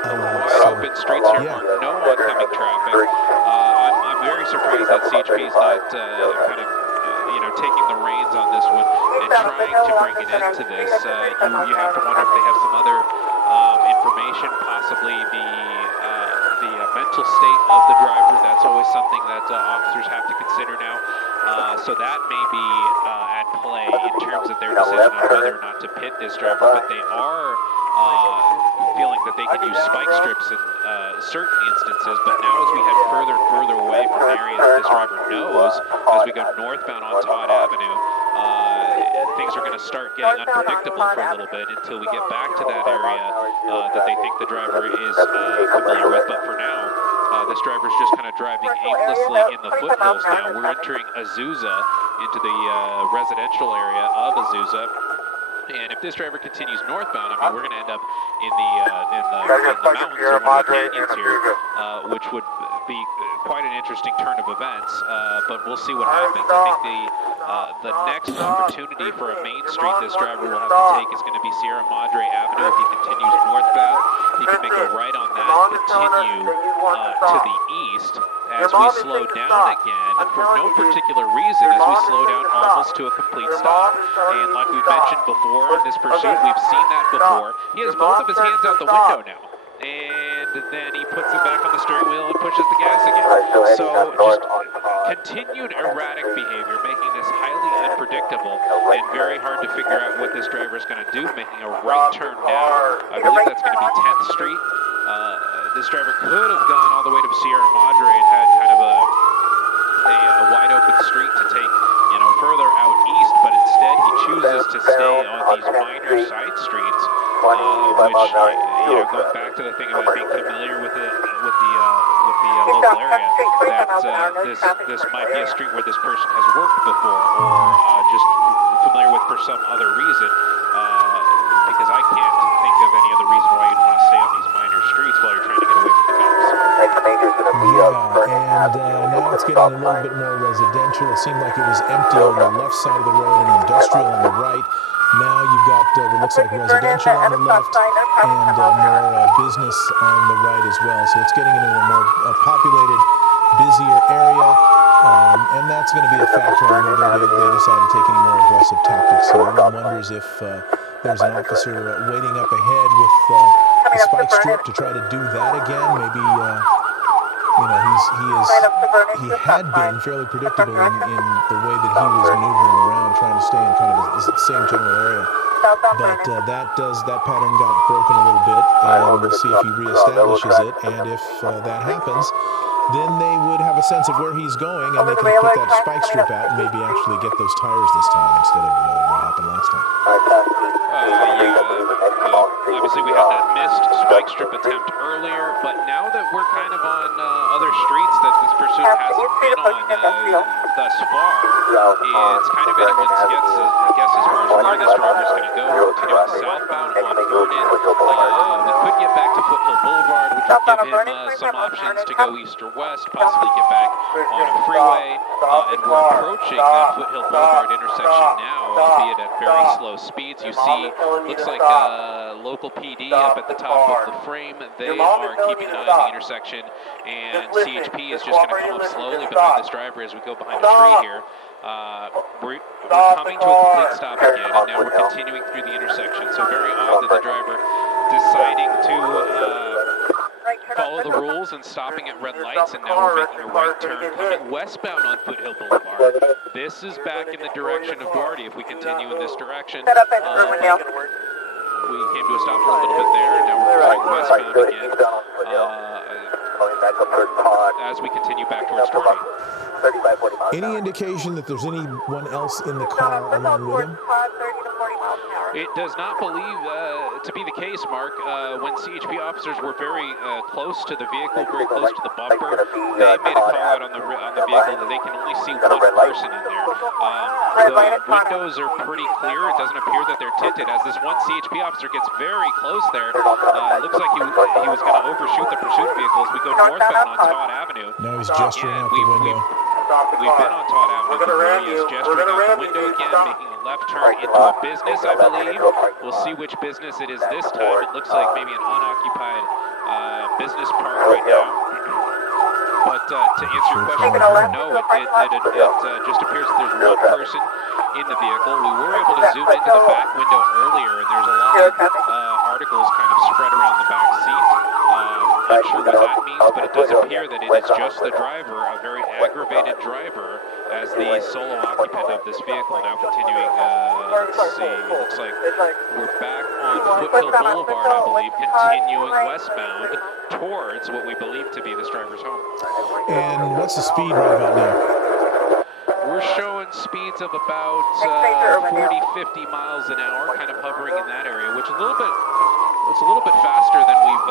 Open streets here, Mark. No oncoming traffic. I'm very surprised that CHP is not kind of taking the reins on this one and trying to bring an end to this. You have to wonder if they have some other information, possibly the mental state of the driver. That's always something that officers have to consider now. So that may be at play in terms of their decision on whether or not to pit this driver, but they are feeling that they can use spike strips in certain instances, but now as we head further and further away from the area that this driver knows, as we go northbound on Todd Avenue, things are going to start getting unpredictable for a little bit until we get back to that area that they think the driver is familiar with. But for now, this driver's just kind of driving aimlessly in the foothills now. We're entering Azusa into the residential area of Azusa. And if this driver continues northbound, I mean, we're going to end up in the mountains or one of the canyons here, which would be quite an interesting turn of events. But we'll see what happens. I think the next opportunity for a main street this driver will have to take is going to be Sierra Madre Avenue. If he continues northbound, he can make a right on that, continue to the east. As we slow down again, for no particular reason, as we slow down almost to a complete stop. And like we've mentioned before in this pursuit, we've seen that before. He has both of his hands out the window now. And then he puts it back on the steering wheel and pushes the gas again. So just continued erratic behavior, making this highly unpredictable and very hard to figure out what this driver is going to do, making a right turn now. I believe that's going to be 10th Street. This driver could have gone all the way to Sierra Madre and had kind of a wide open street to take, further out east, but instead he chooses to stay on these minor side streets, which, going back to the thing about being familiar with the local area, that this might be a street where this person has worked before, or just familiar with for some other reason, because I can't think of any other reason why you'd want to stay on these minor streets while you're trying to get away from the cops. Yeah, and now it's getting a little bit more residential. It seemed like it was empty on the left side of the road and industrial on the right. Now you've got what looks like residential on the left and more business on the right as well. So it's getting into a more populated, busier area. And that's going to be a factor on whether they decide to take any more aggressive tactics here. One wonders if there's an officer waiting up ahead with the spike strip to try to do that again. Maybe he had been fairly predictable in the way that he was maneuvering around, trying to stay in kind of the same general area. But that pattern got broken a little bit, and we'll see if he reestablishes it. And if that happens, then they would have a sense of where he's going, and they can put that spike strip out and maybe actually get those tires this time instead of what happened last time. Obviously we had that missed spike strip attempt earlier, but now that we're kind of on other streets that this pursuit hasn't been on thus far, it's kind of anyone's guess as far as where this driver's going to go. Continuing southbound on Vernon. We could get back to Foothill Boulevard, which would give him some options to go east or west, possibly get back on a freeway. and we're approaching that Foothill Boulevard intersection now, albeit at very slow speeds. You see, looks like local PD up at the top of the frame. They are keeping an eye on the intersection, and CHP is just going to come up slowly behind this driver as we go behind a tree here. We're coming to a complete stop again, and now we're continuing through the intersection. So very odd that the driver deciding to follow the rules and stopping at red lights, and now we're making a right turn coming westbound on Foothill Boulevard. This is back in the direction of Duarte. If we continue in this direction, we came to a stop for a little bit there, and now we're going westbound again as we continue back towards Duarte. Any indication that there's anyone else in the car along with him? It does not believe to be the case, Mark. When CHP officers were very close to the vehicle, very close to the bumper, they made a call out on the vehicle that they can only see one person in there. The windows are pretty clear. It doesn't appear that they're tinted. As this one CHP officer gets very close there, it looks like he was going to overshoot the pursuit vehicle as we go northbound on Todd Avenue. Now he's gesturing out the window. We've been on Todd Avenue before. He is gesturing out the window again, making a left turn into a business, I believe. We'll see which business it is this time. It looks like maybe an unoccupied business park right now. But to answer your question, no, it just appears that there's one person in the vehicle. We were able to zoom into the back window earlier, and there's a lot of articles kind of spread around the back seat. Not sure what that means, but it does appear that it is just the driver, a very aggravated driver, as the solo occupant of this vehicle. Now continuing, let's see, it looks like we're back on Foothill Boulevard, I believe, continuing westbound towards what we believe to be this driver's home. And what's the speed right about now? We're showing speeds of about 40, 50 miles an hour, kind of hovering in that area, which it's a little bit faster than we've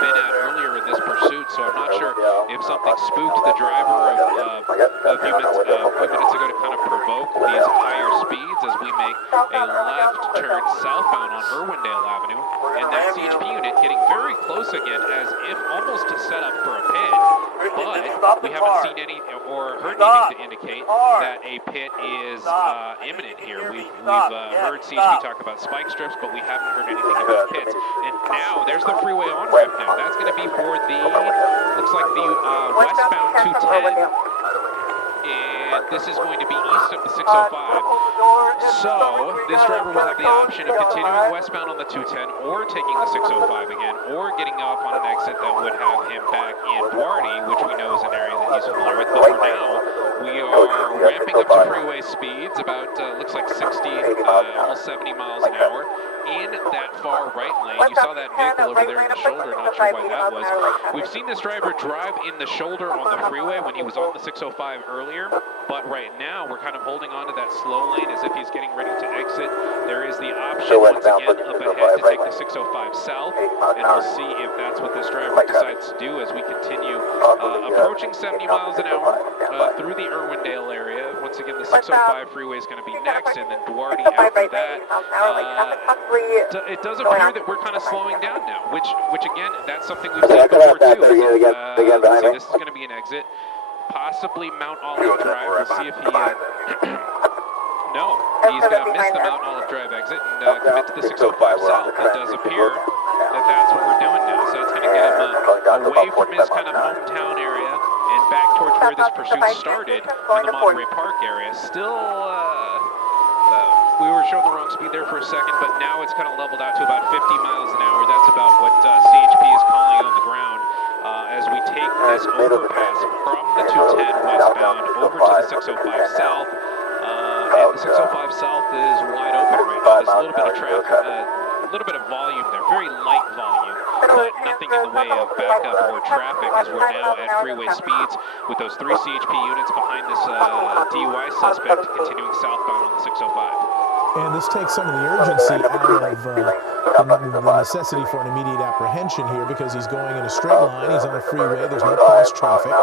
been at earlier in this pursuit, so I'm not sure if something spooked the driver a few minutes ago to kind of provoke these higher speeds as we make a left turn southbound on Irwindale Avenue, and that CHP unit getting very close again as if almost to set up for a pit, but we haven't seen any or heard anything to indicate that a pit is imminent here. We've heard CHP talk about spike strips, but we haven't heard anything about pits. And now there's the freeway on-ramp now. That's going to be for the, looks like the westbound 210. And this is going to be east of the 605. So this driver will have the option of continuing westbound on the 210 or taking the 605 again, or getting off on an exit that would have him back in Duarte, which we know is an area that he's familiar with. But for now, we are ramping up to freeway speeds, about, looks like 60, almost 70 miles an hour. In that far right lane, you saw that vehicle over there in the shoulder, not sure why that was. We've seen this driver drive in the shoulder on the freeway when he was on the 605 earlier, but right now we're kind of holding on to that slow lane as if he's getting ready to exit. There is the option once again up ahead to take the 605 south, and we'll see if that's what this driver decides to do as we continue approaching 70 miles an hour through the Irwindale area. Once again, the 605 freeway is going to be next, and then Duarte after that. It does appear that we're kind of slowing down now, which again, that's something we've seen before too. Let's see, this is going to be an exit, possibly Mount Olive Drive. We'll see if he. No, he's going to miss the Mount Olive Drive exit and commit to the 605 south. It does appear that that's what we're doing now. So it's going to get him away from his kind of hometown area and back towards where this pursuit started in the Monterey Park area. Still. We were showing the wrong speed there for a second, but now it's kind of leveled out to about 50 miles an hour. That's about what CHP is calling on the ground as we take this overpass from the 210 westbound over to the 605 south. And the 605 south is wide open right now. There's a little bit of traffic, a little bit of volume there, very light volume, but nothing in the way of backup or traffic as we're now at freeway speeds with those 3 CHP units behind this DUI suspect continuing southbound on the 605. And this takes some of the urgency out of the necessity for an immediate apprehension here, because he's going in a straight line, he's on a freeway, there's no cross traffic,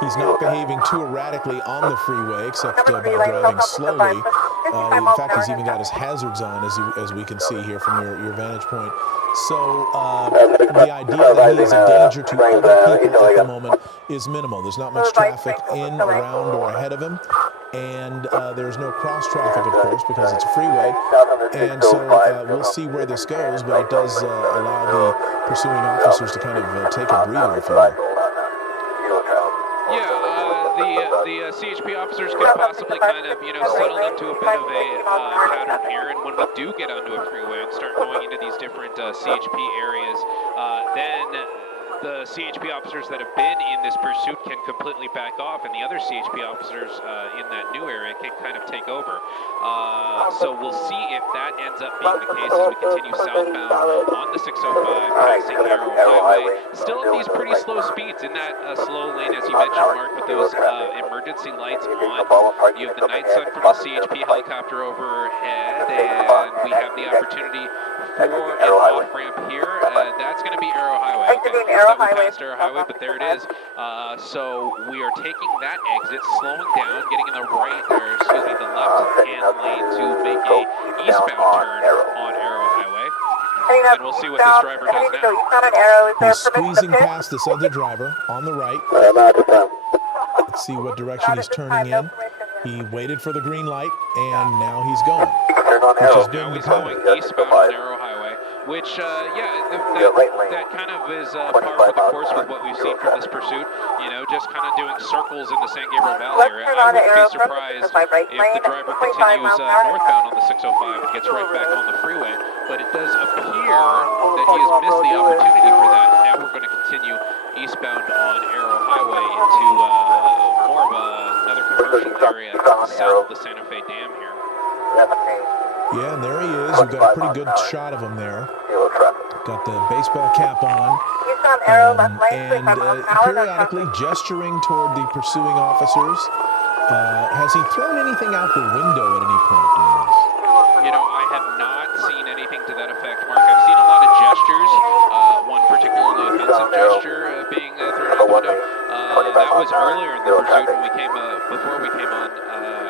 he's not behaving too erratically on the freeway except by driving slowly. In fact, he's even got his hazards on, as we can see here from your vantage point. So the idea that he is a danger to other people at the moment is minimal. There's not much traffic in, around, or ahead of him. and there's no cross traffic, of course, because it's a freeway. And so we'll see where this goes, but it does allow the pursuing officers to kind of take a breather, if you will. Yeah, the CHP officers could possibly kind of, settle into a bit of a pattern here. And when we do get onto a freeway and start going into these different CHP areas, then the CHP officers that have been in this pursuit can completely back off, and the other CHP officers in that new area can kind of take over. So we'll see if that ends up being the case as we continue southbound on the 605, passing Arrow Highway. Still at these pretty slow speeds in that slow lane, as you mentioned, Mark, with those emergency lights on. You have the night sun from the CHP helicopter overhead, and we have the opportunity for an off-ramp here. That's going to be Arrow Highway. Okay, we passed Arrow Highway, but there it is. So we are taking that exit, slowing down, getting in the the left-hand lane to make a eastbound turn on Arrow Highway. And we'll see what this driver does now. He's squeezing past this other driver on the right. Let's see what direction he's turning in. He waited for the green light, and now he's going. Which has been now he's the pattern. going eastbound on Arrow Highway, which, that kind of is par for the course with what we've seen from this pursuit. Just kind of doing circles in the San Gabriel Valley area. I wouldn't be surprised if the driver continues northbound on the 605 and gets right back on the freeway. But it does appear that he has missed the opportunity for that. Now we're going to continue eastbound on Arrow Highway into more of another commercial area south of the Santa Fe Dam here. Yeah, and there he is. We've got a pretty good shot of him there. Got the baseball cap on. And periodically gesturing toward the pursuing officers. Has he thrown anything out the window at any point during this? I have not seen anything to that effect, Mark. I've seen a lot of gestures, one particularly offensive gesture being thrown out the window. That was earlier in the pursuit when before we came on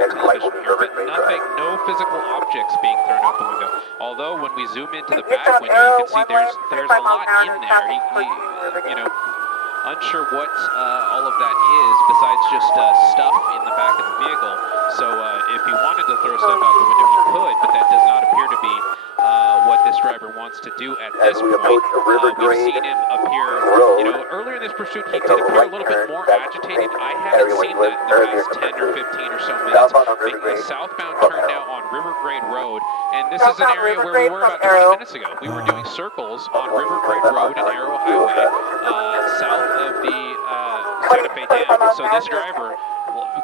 television here, but no physical objects being thrown out the window. Although when we zoom into the back window, you can see there's a lot in there. He unsure what all of that is besides just stuff in the back of the vehicle. So if he wanted to throw stuff out the window, he could, but that does not appear to be what this driver wants to do at this point. We've seen him appear, earlier in this pursuit, he did appear a little bit more agitated. I haven't seen that in the past 10 or 15 or so minutes. Making a southbound turn now on River Grade Road, and this is an area where we were about 20 minutes ago. We were doing circles on River Grade Road and Arrow Highway, south of the Santa Fe Dam. So this driver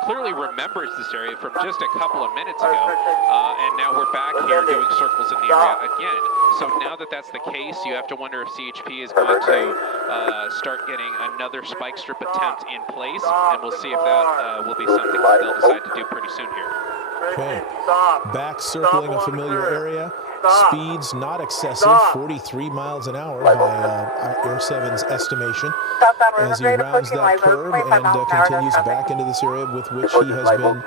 clearly remembers this area from just a couple of minutes ago, and now we're back here doing circles in the area again. So now that that's the case, you have to wonder if CHP is going to start getting another spike strip attempt in place, and we'll see if that will be something that they'll decide to do pretty soon here. Okay, back circling a familiar area. Speeds not excessive, 43 miles an hour by Air 7's estimation, as he rounds that curve and continues back into this area with which he has been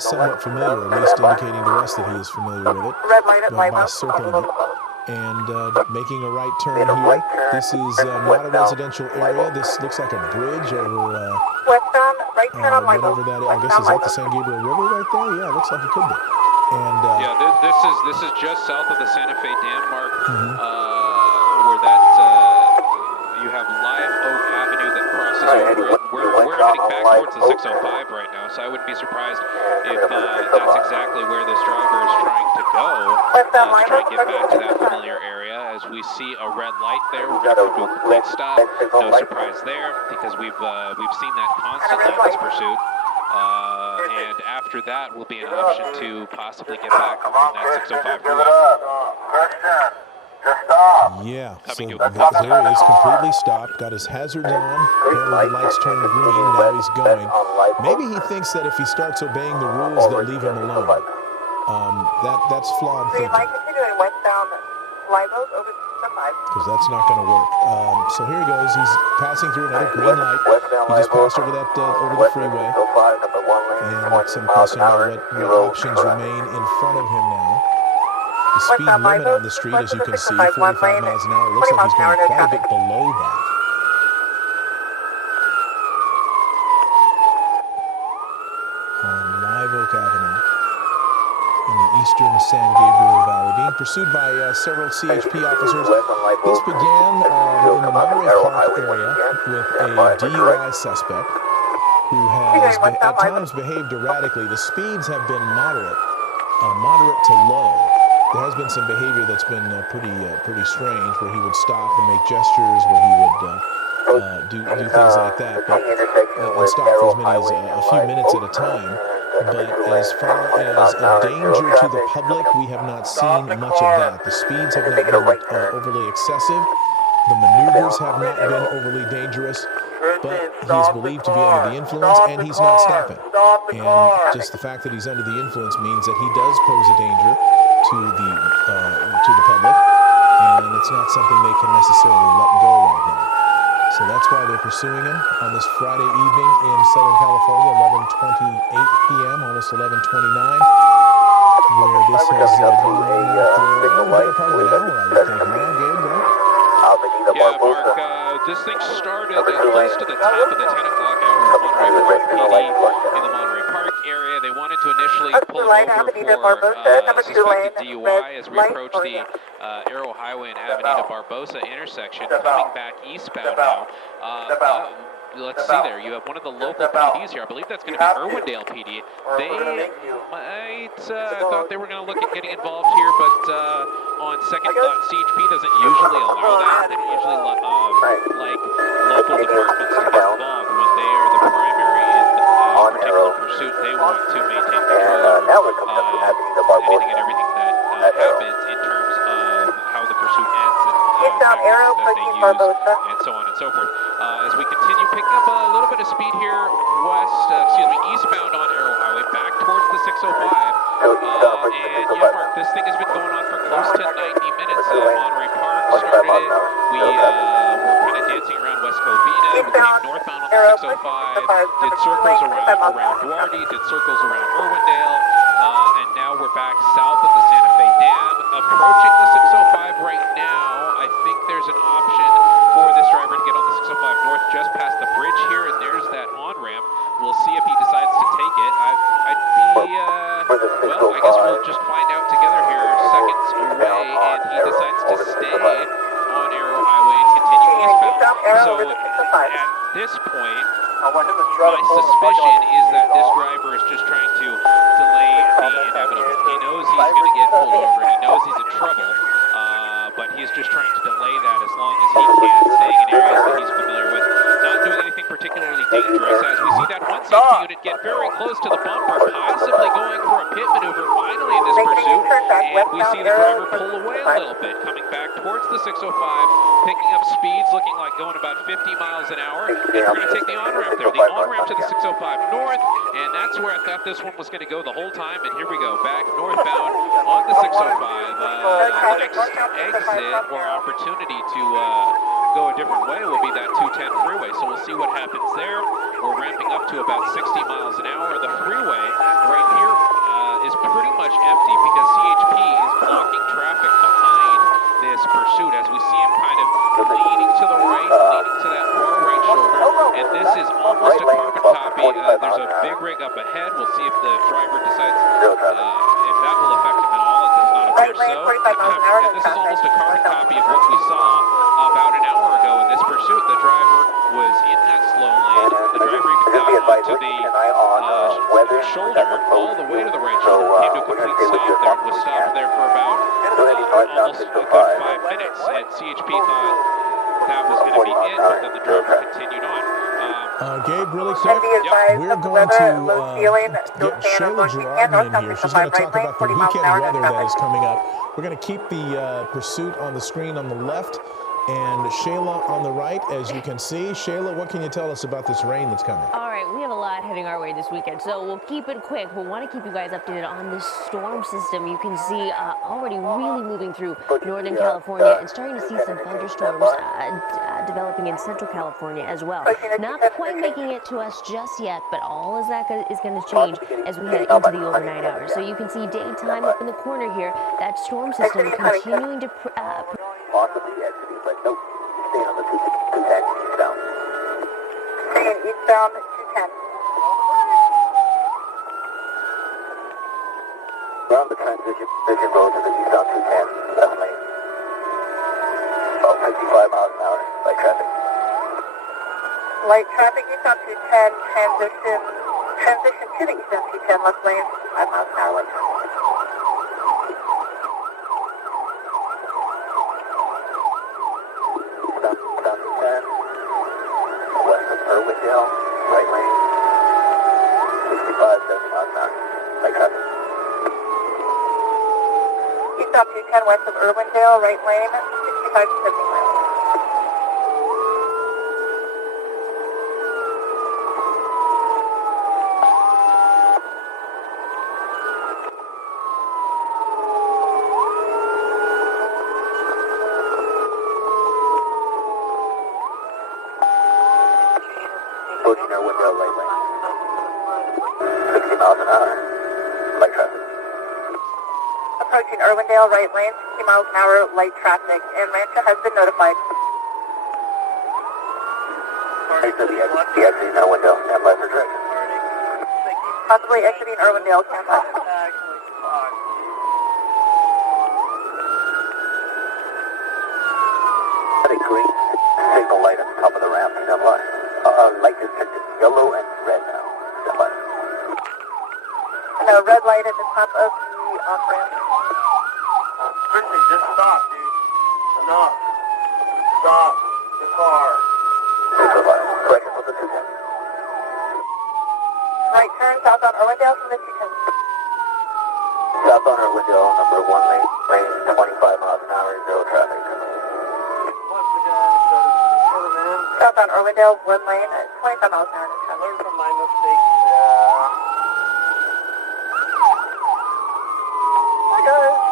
somewhat familiar, at least indicating to us that he is familiar with it, by circling it and making a right turn here. This is not a residential area. This looks like a bridge over whatever that is. I guess is that the San Gabriel River right there? Yeah, it looks like it could be. And yeah, this is just south of the Santa Fe Dam, Mark, where that you have Live Oak Avenue that crosses over it. We're heading back towards the 605 right now, so I wouldn't be surprised if that's exactly where this driver is trying to go to try and get back to that familiar area. As we see a red light there, we're going to come to a complete stop. No surprise there, because we've seen that constantly in this pursuit. And after that will be an option to possibly get back on that 605 freeway. Yeah, so there he is, completely stopped, got his hazards on, apparently the lights turned green, now he's going. Maybe he thinks that if he starts obeying the rules, they'll leave him alone. That's flawed thinking. Because that's not going to work. So here he goes, he's passing through another green light. He just passed over the freeway. And some question about what options remain in front of him now. The speed limit on the street, as you can see, 45 miles an hour. Looks like he's going quite a bit below that. On Live Live Oak Avenue in the eastern San Gabriel Valley, being pursued by several CHP officers. This began in the Monterey Park area with a DUI suspect who has at times behaved erratically. The speeds have been moderate to low. There has been some behavior that's been pretty strange, where he would stop and make gestures, where he would do things like that, but and stop for as many as a few minutes at a time. But as far as a danger to the public, we have not seen much of that. The speeds have not been overly excessive. The maneuvers have not been overly dangerous, but he's believed to be under the influence, and he's not stopping. And just the fact that he's under the influence means that he does pose a danger to the public, and it's not something they can necessarily let go right now. So that's why they're pursuing him on this Friday evening in Southern California, 11:28 p.m., almost 11:29, where this has gone on for the better part of an hour, I would think. Now, Gabe, right? Yeah, Mark, this thing started close to the top of the 10 o'clock hour of Monterey Park PD in the Monterey Park area. They wanted to initially pull him over for suspected DUI as we approach the Arrow Highway and Avenida Barbosa intersection, coming back eastbound now. Let's see there. You have one of the local PDs here. I believe that's going to be Irwindale PD. They might thought they were going to look at getting involved here, but on second thought, CHP doesn't usually allow that. They don't usually like local departments to get involved when they are the primary in a particular pursuit. They want to maintain control over anything and everything that happens in terms of how the pursuit ends and tactics that they use and so on and so forth. As we continue picking up a little bit of speed here eastbound on Arrow Highway, back towards the 605. And yeah, Mark, this thing has been going on for close to 90 minutes. Monterey Park started it. We were kind of dancing around West Covina. We came northbound on the 605, did circles around Duarte, did circles around Irwindale, and now we're back south of the Santa Fe Dam, approaching the 605 right now. I think there's an option for this driver to get on the 605 north just past the bridge here, and there's that on-ramp. We'll see if he decides to take it. I guess we'll just find out together here, seconds away, and he decides to stay on Arrow Highway and continue eastbound. So at this point, my suspicion is that this driver is just trying to delay the inevitable. He knows he's going to get pulled over, and he knows he's in trouble, but he's just trying to delay that as long as he can, staying in areas that he's familiar with, not doing anything particularly dangerous. As we see that one safety unit get very close to the bumper, possibly going for a pit maneuver finally in this pursuit, and we see the driver pull away a little bit, coming back towards the 605, picking up speeds, looking like going about 50 miles an hour, and we're going to take the on-ramp there, the on-ramp to the 605 north, and that's where I thought this one was going to go the whole time, and here we go, back northbound on the 605. The next exit or opportunity to go a different way will be that 210 freeway, so we'll see what happens there. We're ramping up to about 60 miles an hour. The freeway right here is pretty much empty because CHP is blocking traffic behind this pursuit as we see him kind of leaning to the right, leaning to that far right shoulder, and this is almost a carbon copy. There's a big rig up ahead. We'll see if the driver decides if that will affect him at all. It does not appear so. And this is almost a carbon copy of what we saw about an hour ago in this pursuit. The driver was in that slow lane. The driver even got onto the shoulder, all the way to the right shoulder, came to a complete stop there, and was stopped there for about almost a good 5 minutes, and CHP thought that was going to be it, but then the driver continued on. Gabe, really quick, we're going to get Shayla Gerardin in here. She's going to talk about the weekend weather that is coming up. We're going to keep the pursuit on the screen on the left and Shayla on the right, as you can see. Shayla, what can you tell us about this rain that's coming? All right, we have a lot heading our way this weekend, so we'll keep it quick. But want to keep you guys updated on this storm system. You can see already really moving through Northern California and starting to see some thunderstorms developing in Central California as well. Not quite making it to us just yet, but all is going to change as we head into the overnight hours. So you can see daytime up in the corner here, that storm system continuing to possibly exiting, but nope, staying on the 210 eastbound. Staying eastbound 210. We're on the transition road to the eastbound 210, left lane. About 55 miles an hour, light traffic. Light traffic, eastbound 210, transition to the eastbound 210, left lane, 5 miles an hour, light traffic. Eastbound 210, west of Irwindale, right lane, 65, 70 miles an hour, light traffic. Eastbound 210, west of Irwindale, right lane, 65 to 70 miles. Approaching Irwindale, right lane, 60 miles an hour, light traffic. Approaching Irwindale, right lane, 60 miles an hour, light traffic, and Rancho has been notified. Exit the exit in Irwindale, stand by for direction. Possibly exiting Irwindale, stand by. Got a green signal light at the top of the ramp, stand by. Light is turned to yellow and red now, stand by. And a red light at the top of the off-ramp. Brittany, just stop, dude. Enough. Stop the car. Correction for the 210. Right turn, southbound Irwindale from the 210. Southbound Irwindale, number 1 lane, 25 miles an hour, zero traffic. Southbound Irwindale, 1 lane, 25 miles an hour, no traffic. Learn from my mistakes. Yeah. Hi guys.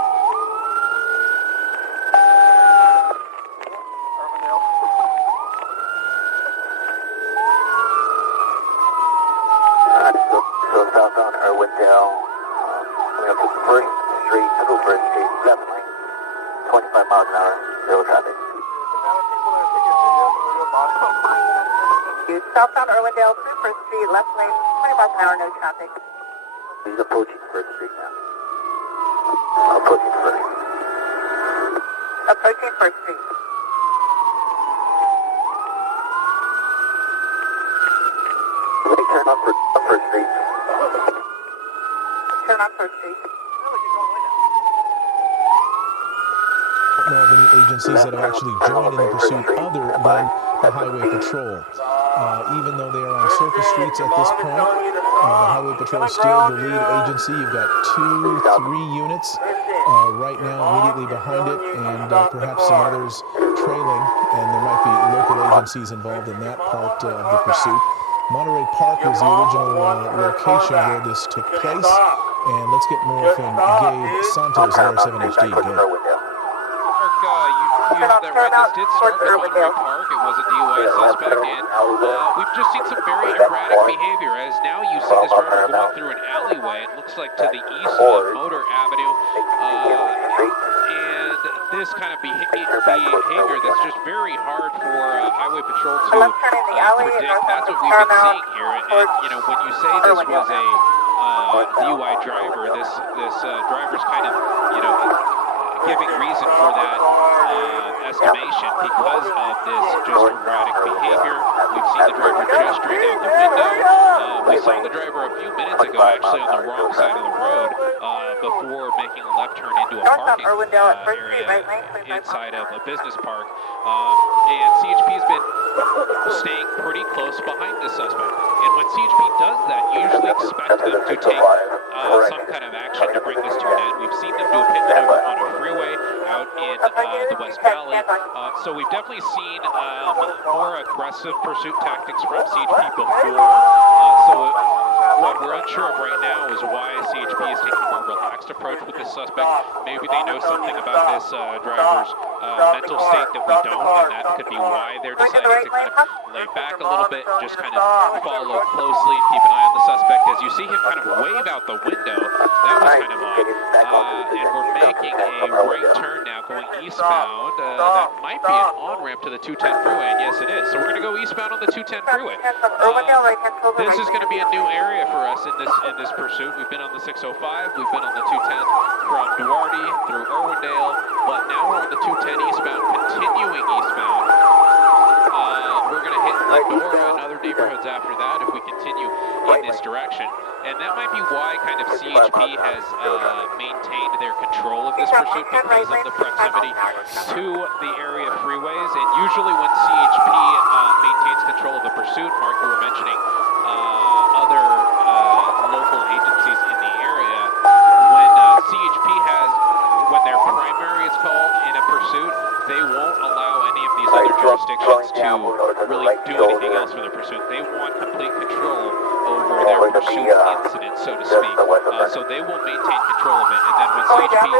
So southbound Irwindale, coming up to First Street, middle First Street, left lane, 25 miles an hour, zero traffic. Southbound Irwindale, through First Street, left lane, 20 miles an hour, no traffic. He's approaching First Street now. Approaching First. Approaching First Street. Ready, turn on First Street. Turn on First Street. Don't know of any agencies that have actually joined in the pursuit other than the Highway Patrol. Even though they are on surface streets at this point, the Highway Patrol is still the lead agency. You've got 2-3 units right now immediately behind it, and perhaps some others trailing, and there might be local agencies involved in that part of the pursuit. Monterey Park was the original location where this took place, and let's get more from Gabe Santos at R7HD. Gabe. You have that right. This did start with Monterey Park. It was a DUI suspect, and we've just seen some very erratic behavior. As now you see this driver going through an alleyway. It looks like to the east of Motor Avenue, and this kind of behavior that's just very hard for Highway Patrol to predict. That's what we've been seeing here. And you know, when you say this was a DUI driver, this driver's kind of, you know, giving reason for that estimation because of this just erratic behavior. We've seen the driver gesturing out the window. We saw the driver a few minutes ago actually on the wrong side of the road before making a left turn into a parking area inside of a business park. And CHP has been staying pretty close behind this suspect. And when CHP does that, you usually expect them to take some kind of action to bring this to an end. We've seen them do a pit maneuver on a freeway out in the West Valley. So we've definitely seen more aggressive pursuit tactics from CHP before. So what we're unsure of right now is why CHP is taking a more relaxed approach with this suspect. Maybe they know something about this driver's mental state that we don't, and that could be why they're deciding to kind of lay back a little bit and just kind of follow closely and keep an eye on the suspect. As you see him kind of wave out the window, that was kind of odd. And we're making a right turn now going eastbound. That might be an on-ramp to the 210 freeway, and yes it is. So we're going to go eastbound on the 210 freeway. This is going to be a new area for us in this pursuit. We've been on the 605, we've been on the 210 from Duarte through Irwindale, but now we're on the 210 eastbound, continuing eastbound. We're going to hit Glendora and other neighborhoods after that if we continue in this direction. And that might be why kind of CHP has maintained their control of this pursuit because of the proximity to the area freeways. And usually when CHP maintains control of the pursuit, Mark, you were mentioning other local agencies in the area, when CHP when their primary is called in a pursuit, they won't allow any of these other jurisdictions to really do anything else for their pursuit. They want complete control over their pursuit incident, so to speak. So they will maintain control of it. And then when CHP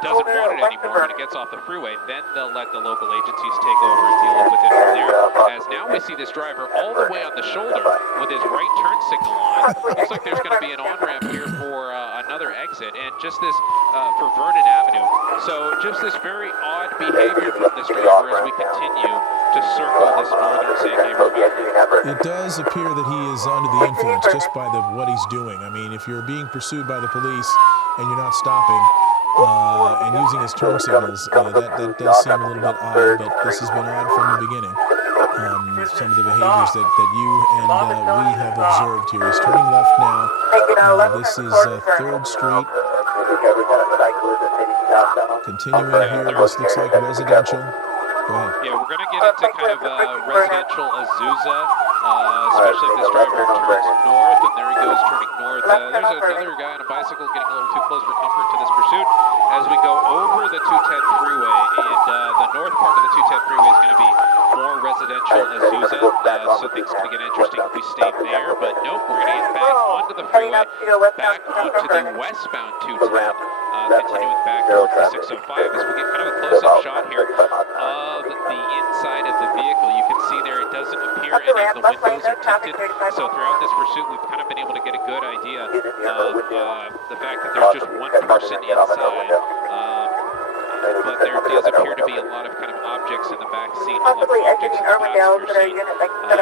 doesn't want it anymore, when it gets off the freeway, then they'll let the local agencies take over and deal with it from there. As now we see this driver all the way on the shoulder with his right turn signal on. Looks like there's going to be an on-ramp here for another exit. And just this for Vernon Avenue. So just this very odd behavior from this driver as we continue to circle this northern San Gabriel Valley. It does appear that he is under the influence just by what he's doing. I mean, if you're being pursued by the police and you're not stopping and using his turn signals, that does seem a little bit odd, but this has been odd from the beginning. Some of the behaviors that you and we have observed here. He's turning left now. This is 3rd Street. Continuing here, this looks like residential. Go ahead. Yeah, we're going to get into kind of residential Azusa, especially if this driver turns north, and there he goes turning north. There's another guy on a bicycle getting a little too close for comfort to this pursuit as we go over the 210 freeway, and the north part of the 210 freeway is going to be more residential Azusa, so things are going to get interesting if we stay there, but nope, we're going to get back onto the freeway, back onto the westbound 210, continuing back towards the 605 as we get kind of a close-up shot here of the inside of the vehicle. You can see there it doesn't appear any of the windows are tinted, so throughout this pursuit we've kind of been able to get a good idea of the fact that there's just one person inside, but there does appear to be a lot of kind of objects in the back seat, a lot of objects in the passenger seat that,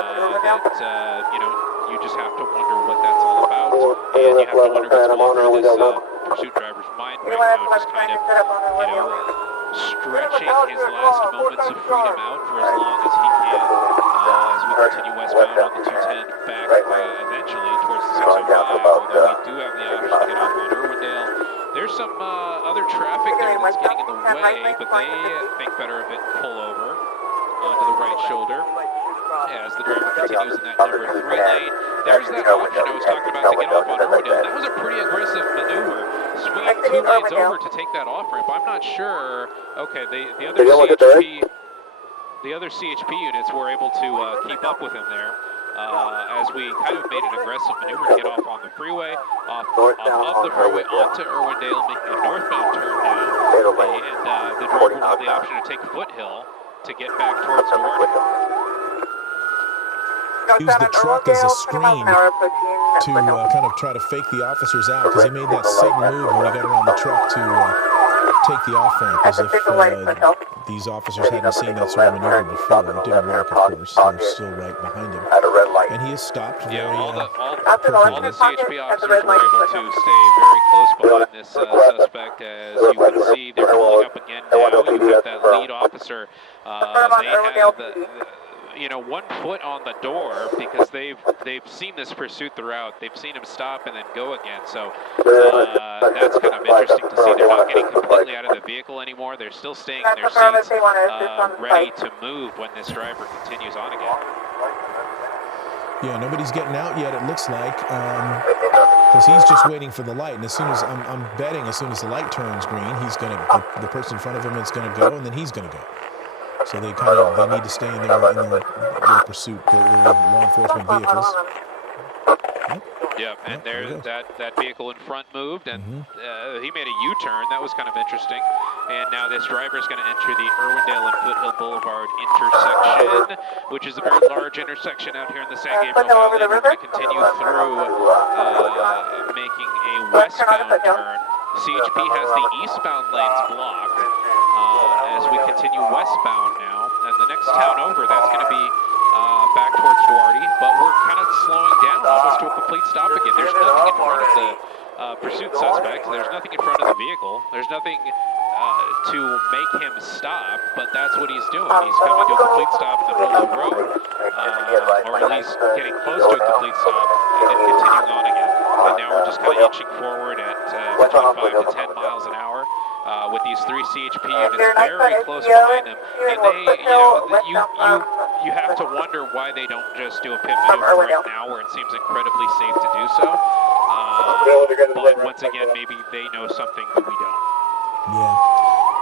you just have to wonder what that's all about, and you have to wonder what's going through this pursuit driver's mind right now, just kind of, stretching his last moments of freedom out for as long as he can as we continue westbound on the 210 back eventually towards the 605, although we do have the option to get off on Irwindale. There's some other traffic there that's getting in the way, but they think better of it and pull over onto the right shoulder as the driver continues in that number 3 lane. There's that option I was talking about to get off on Irwindale. That was a pretty aggressive maneuver, swinging 2 lanes over to take that off ramp. I'm not sure. Okay, the other CHP units were able to keep up with him there. As we kind of made an aggressive maneuver to get off on the freeway, off of the freeway onto Irwindale, making a northbound turn now, and the driver will have the option to take Foothill to get back towards Duarte. Use the truck as a screen to kind of try to fake the officers out, because he made that sudden move when he got around the truck to take the off-ramp, as if these officers hadn't seen that sort of maneuver before. It didn't work, of course. They're still right behind him. And he has stopped very all the CHP officers were able to stay very close behind this suspect. As you can see, they're pulling up again now. You have that lead officer. They have 1 foot on the door because they've seen this pursuit throughout. They've seen him stop and then go again. So that's kind of interesting to see. They're not getting completely out of the vehicle anymore. They're still staying in their seats, ready to move when this driver continues on again. Yeah, nobody's getting out yet, it looks like, because he's just waiting for the light. And as soon as I'm betting, as soon as the light turns green, the person in front of him is going to go, and then he's going to go. So they need to stay in their pursuit, their law enforcement vehicles. Yep, and there that vehicle in front moved, and he made a U-turn. That was kind of interesting. And now this driver is going to enter the Irwindale and Foothill Boulevard intersection, which is a very large intersection out here in the San Gabriel Valley. We're going to continue through, making a westbound turn. CHP has the eastbound lanes blocked as we continue westbound now. And the next town over, that's going to be back towards Duarte, but we're kind of slowing down almost to a complete stop again. There's nothing in front of the pursuit suspect. There's nothing in front of the vehicle. There's nothing to make him stop, but that's what he's doing. He's coming to a complete stop in the middle of the road, or at least getting close to a complete stop, and then continuing on again. And now we're just kind of inching forward at between 5 to 10 miles an hour with these 3 CHP units very close behind them. And they, you have to wonder why they don't just do a pit maneuver right now where it seems incredibly safe to do so. But once again, maybe they know something that we don't. Yeah.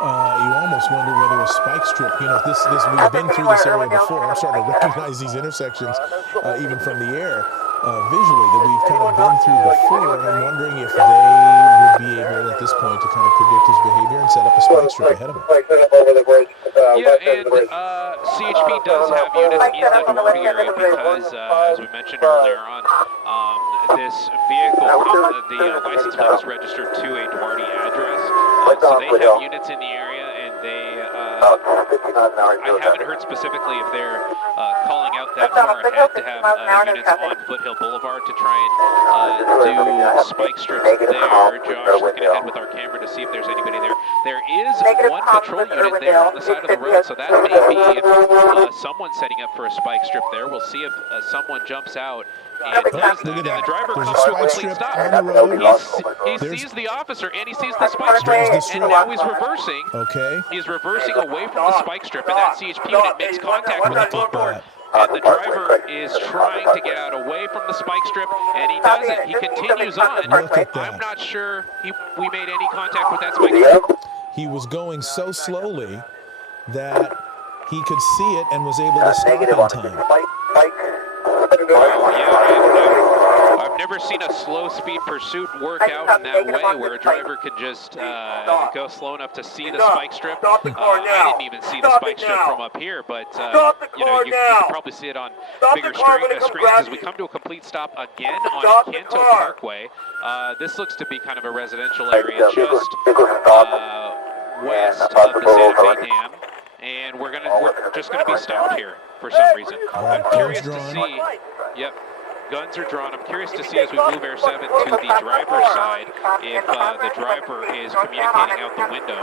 You almost wonder whether a spike strip, we've been through this area before. I'm starting to recognize these intersections even from the air visually that we've kind of been through before, and I'm wondering if they would be able at this point to kind of predict his behavior and set up a spike strip ahead of him. Yeah, and CHP does have units in the Duarte area because, as we mentioned earlier on, this vehicle, the license plate is registered to a Duarte address, so they have units in the area, and they, I haven't heard specifically if they're calling out that far ahead to have units on Foothill Boulevard to try and do spike strips there. Josh looking ahead with our camera to see if there's anybody there. There is one patrol unit there on the side of the road, so that may be someone setting up for a spike strip there. We'll see if someone jumps out and does that. And the driver comes to a complete stop. He sees the officer and he sees the spike strip, and now he's reversing. Okay. He's reversing away from the spike strip, and that CHP unit makes contact with the bumper. And the driver is trying to get out away from the spike strip, and he doesn't. He continues on. I'm not sure we made any contact with that spike strip. He was going so slowly that he could see it and was able to stop in time. I've never seen a slow-speed pursuit work out in that way, where a driver could just go slow enough to see the spike strip. I didn't even see the spike strip from up here, but you can probably see it on bigger screens as we come to a complete stop again on Canto Parkway. This looks to be kind of a residential area just west of the Santa Fe Dam. And we're just gonna be stopped here for some reason. I'm curious to see. Yep, guns are drawn. I'm curious to see as we move Air 7 to the driver's side if the driver is communicating out the window,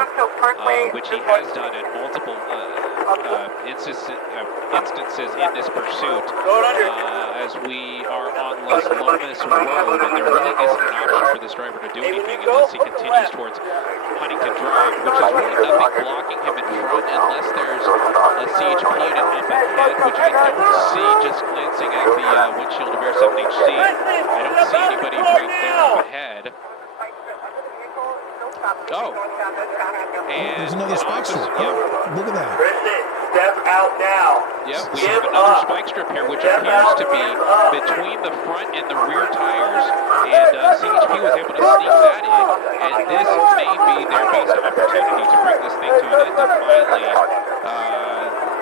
which he has done in multiple instances in this pursuit. As we are on Las Lomas Road, and there really isn't an option for this driver to do anything unless he continues towards Huntington Drive, which is really nothing blocking him in front unless there's a CHP unit up ahead, which I don't see just glancing at the windshield of Air 7HC. I don't see anybody right there up ahead. Oh. And there's another spike strip. Yep. Look at that. Step out now. Yep, we have another spike strip here, which appears to be between the front and the rear tires, and CHP was able to sneak that in, and this may be their best opportunity to bring this thing to an end and finally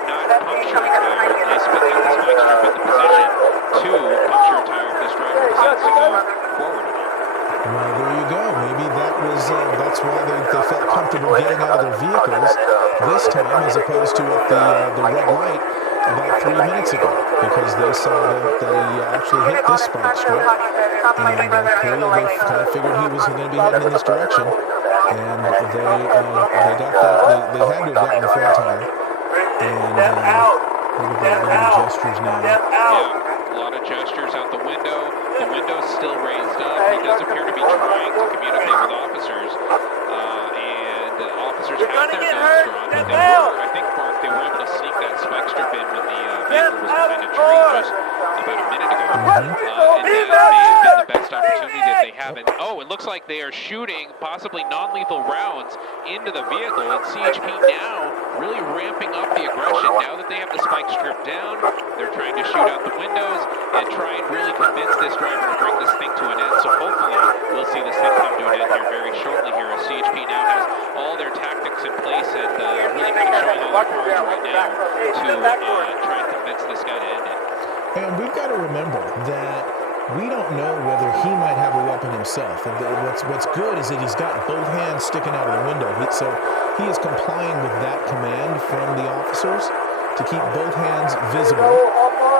not puncture a tire, at least, but get the spike strip in the position to puncture a tire if this driver decides to go forward. Well, there you go. Maybe that's why they felt comfortable getting out of their vehicles this time as opposed to at the red light about 3 minutes ago, because they saw that he actually hit this spike strip, and clearly they kind of figured he was going to be heading in this direction, and they got that. They had to have gotten the front tire, and look at the gestures now. Yeah, a lot of gestures out the window. The window's still raised up. He does appear to be trying to communicate with officers, and officers have their guns drawn. But I think, Mark, they were able to sneak that spike strip in when the vehicle was behind a tree just about a minute ago. And that may have been the best opportunity that they have. And it looks like they are shooting possibly non-lethal rounds into the vehicle, and CHP now really ramping up the aggression. Now that they have the spike strip down, they're trying to shoot out the windows and try and really convince this driver to bring this thing to an end. So hopefully we'll see this thing come to an end here very shortly here as CHP now has all their tactics in place and really kind of showing all their cards right now to try and convince this guy to end it. And we've got to remember that we don't know whether he might have a weapon himself. And what's good is that he's got both hands sticking out of the window. So he is complying with that command from the officers to keep both hands visible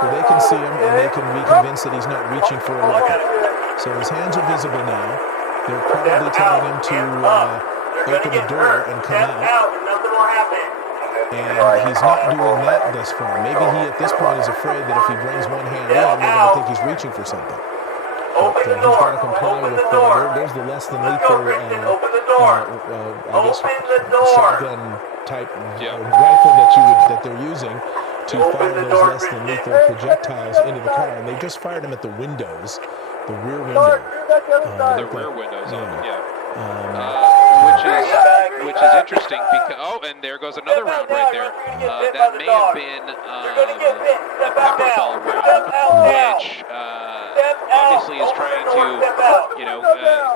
where they can see him and they can be convinced that he's not reaching for a weapon. So his hands are visible now. They're probably telling him to open the door and come out. And he's not doing that thus far. Maybe he, at this point, is afraid that if he brings one hand in, they're going to think he's reaching for something. But he's got to comply with, there's the less than lethal, I guess, shotgun-type rifle that they're using to fire those less than lethal projectiles into the car. And they just fired them at the windows, the rear window. The rear windows, which is interesting because and there goes another round right there. That may have been a pepper ball round, which obviously is trying to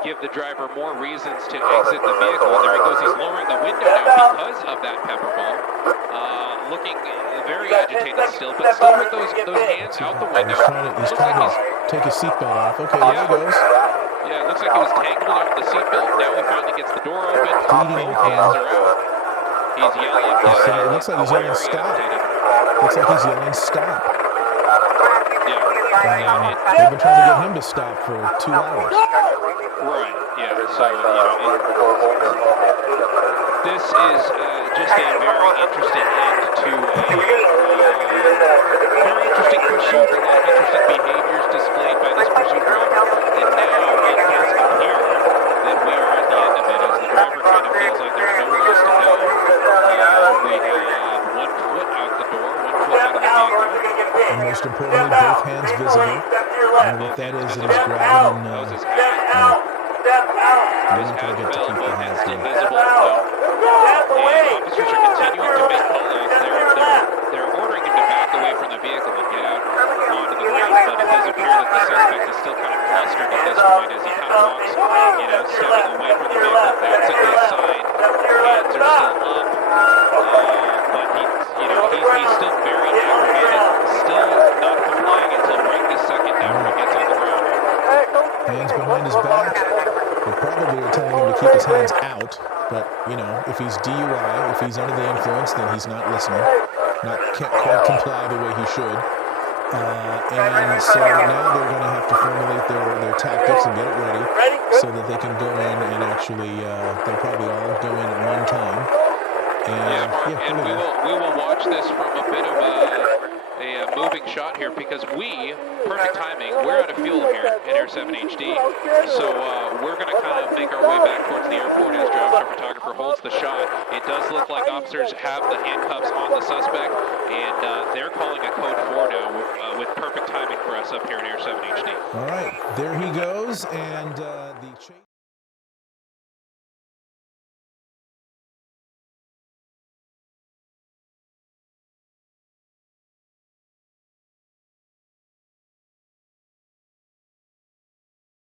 give the driver more reasons to exit the vehicle. And there he goes, he's lowering the window now because of that pepper ball. Looking very agitated still, but still with those hands out the window. He's trying to take his seatbelt off. Okay, there he goes. Yeah, it looks like he was tangled on the seatbelt. Now he finally gets the door open. Both hands are out. He's yelling. It looks like he's yelling stop. Looks like he's yelling stop. Yeah. They've been trying to get him to stop for 2 hours. Right, yeah. So, this is just a very interesting end to a very interesting pursuit. A lot of interesting behaviors displayed by this pursuit driver. And now it has appeared that we are at the end of it as the driver kind of feels like there's no place to go. We have 1 foot out the door, 1 foot out of the vehicle. And most importantly, both hands visible. And what that is grabbing and his hat. His hat fell, both hands still visible. And officers are continuing to make callouts. They're ordering him to back away from the vehicle and get out onto the ground, but it does appear that the suspect is still kind of flustered at this point as he kind of walks, stepping away from the vehicle. That's a good sign. Hands are still up, but he's still very aggravated, still not complying until right this second now when he gets on the ground. Hands behind his back. They probably are telling him to keep his hands out, but, if he's DUI, if he's under the influence, then he's not listening, can't quite comply the way he should. And so now they're going to have to formulate their tactics and get it ready so that they can go in and actually, they'll probably all go in at one time. And we will watch this from a bit of a moving shot here because perfect timing, we're out of fuel here in Air 7 HD, so we're going to kind of make our way back towards the airport as driver photographer holds the shot. It does look like officers have the handcuffs on the suspect, and they're calling a code 4 now with perfect timing for us up here in Air 7 HD. All right, there he goes, and the chase.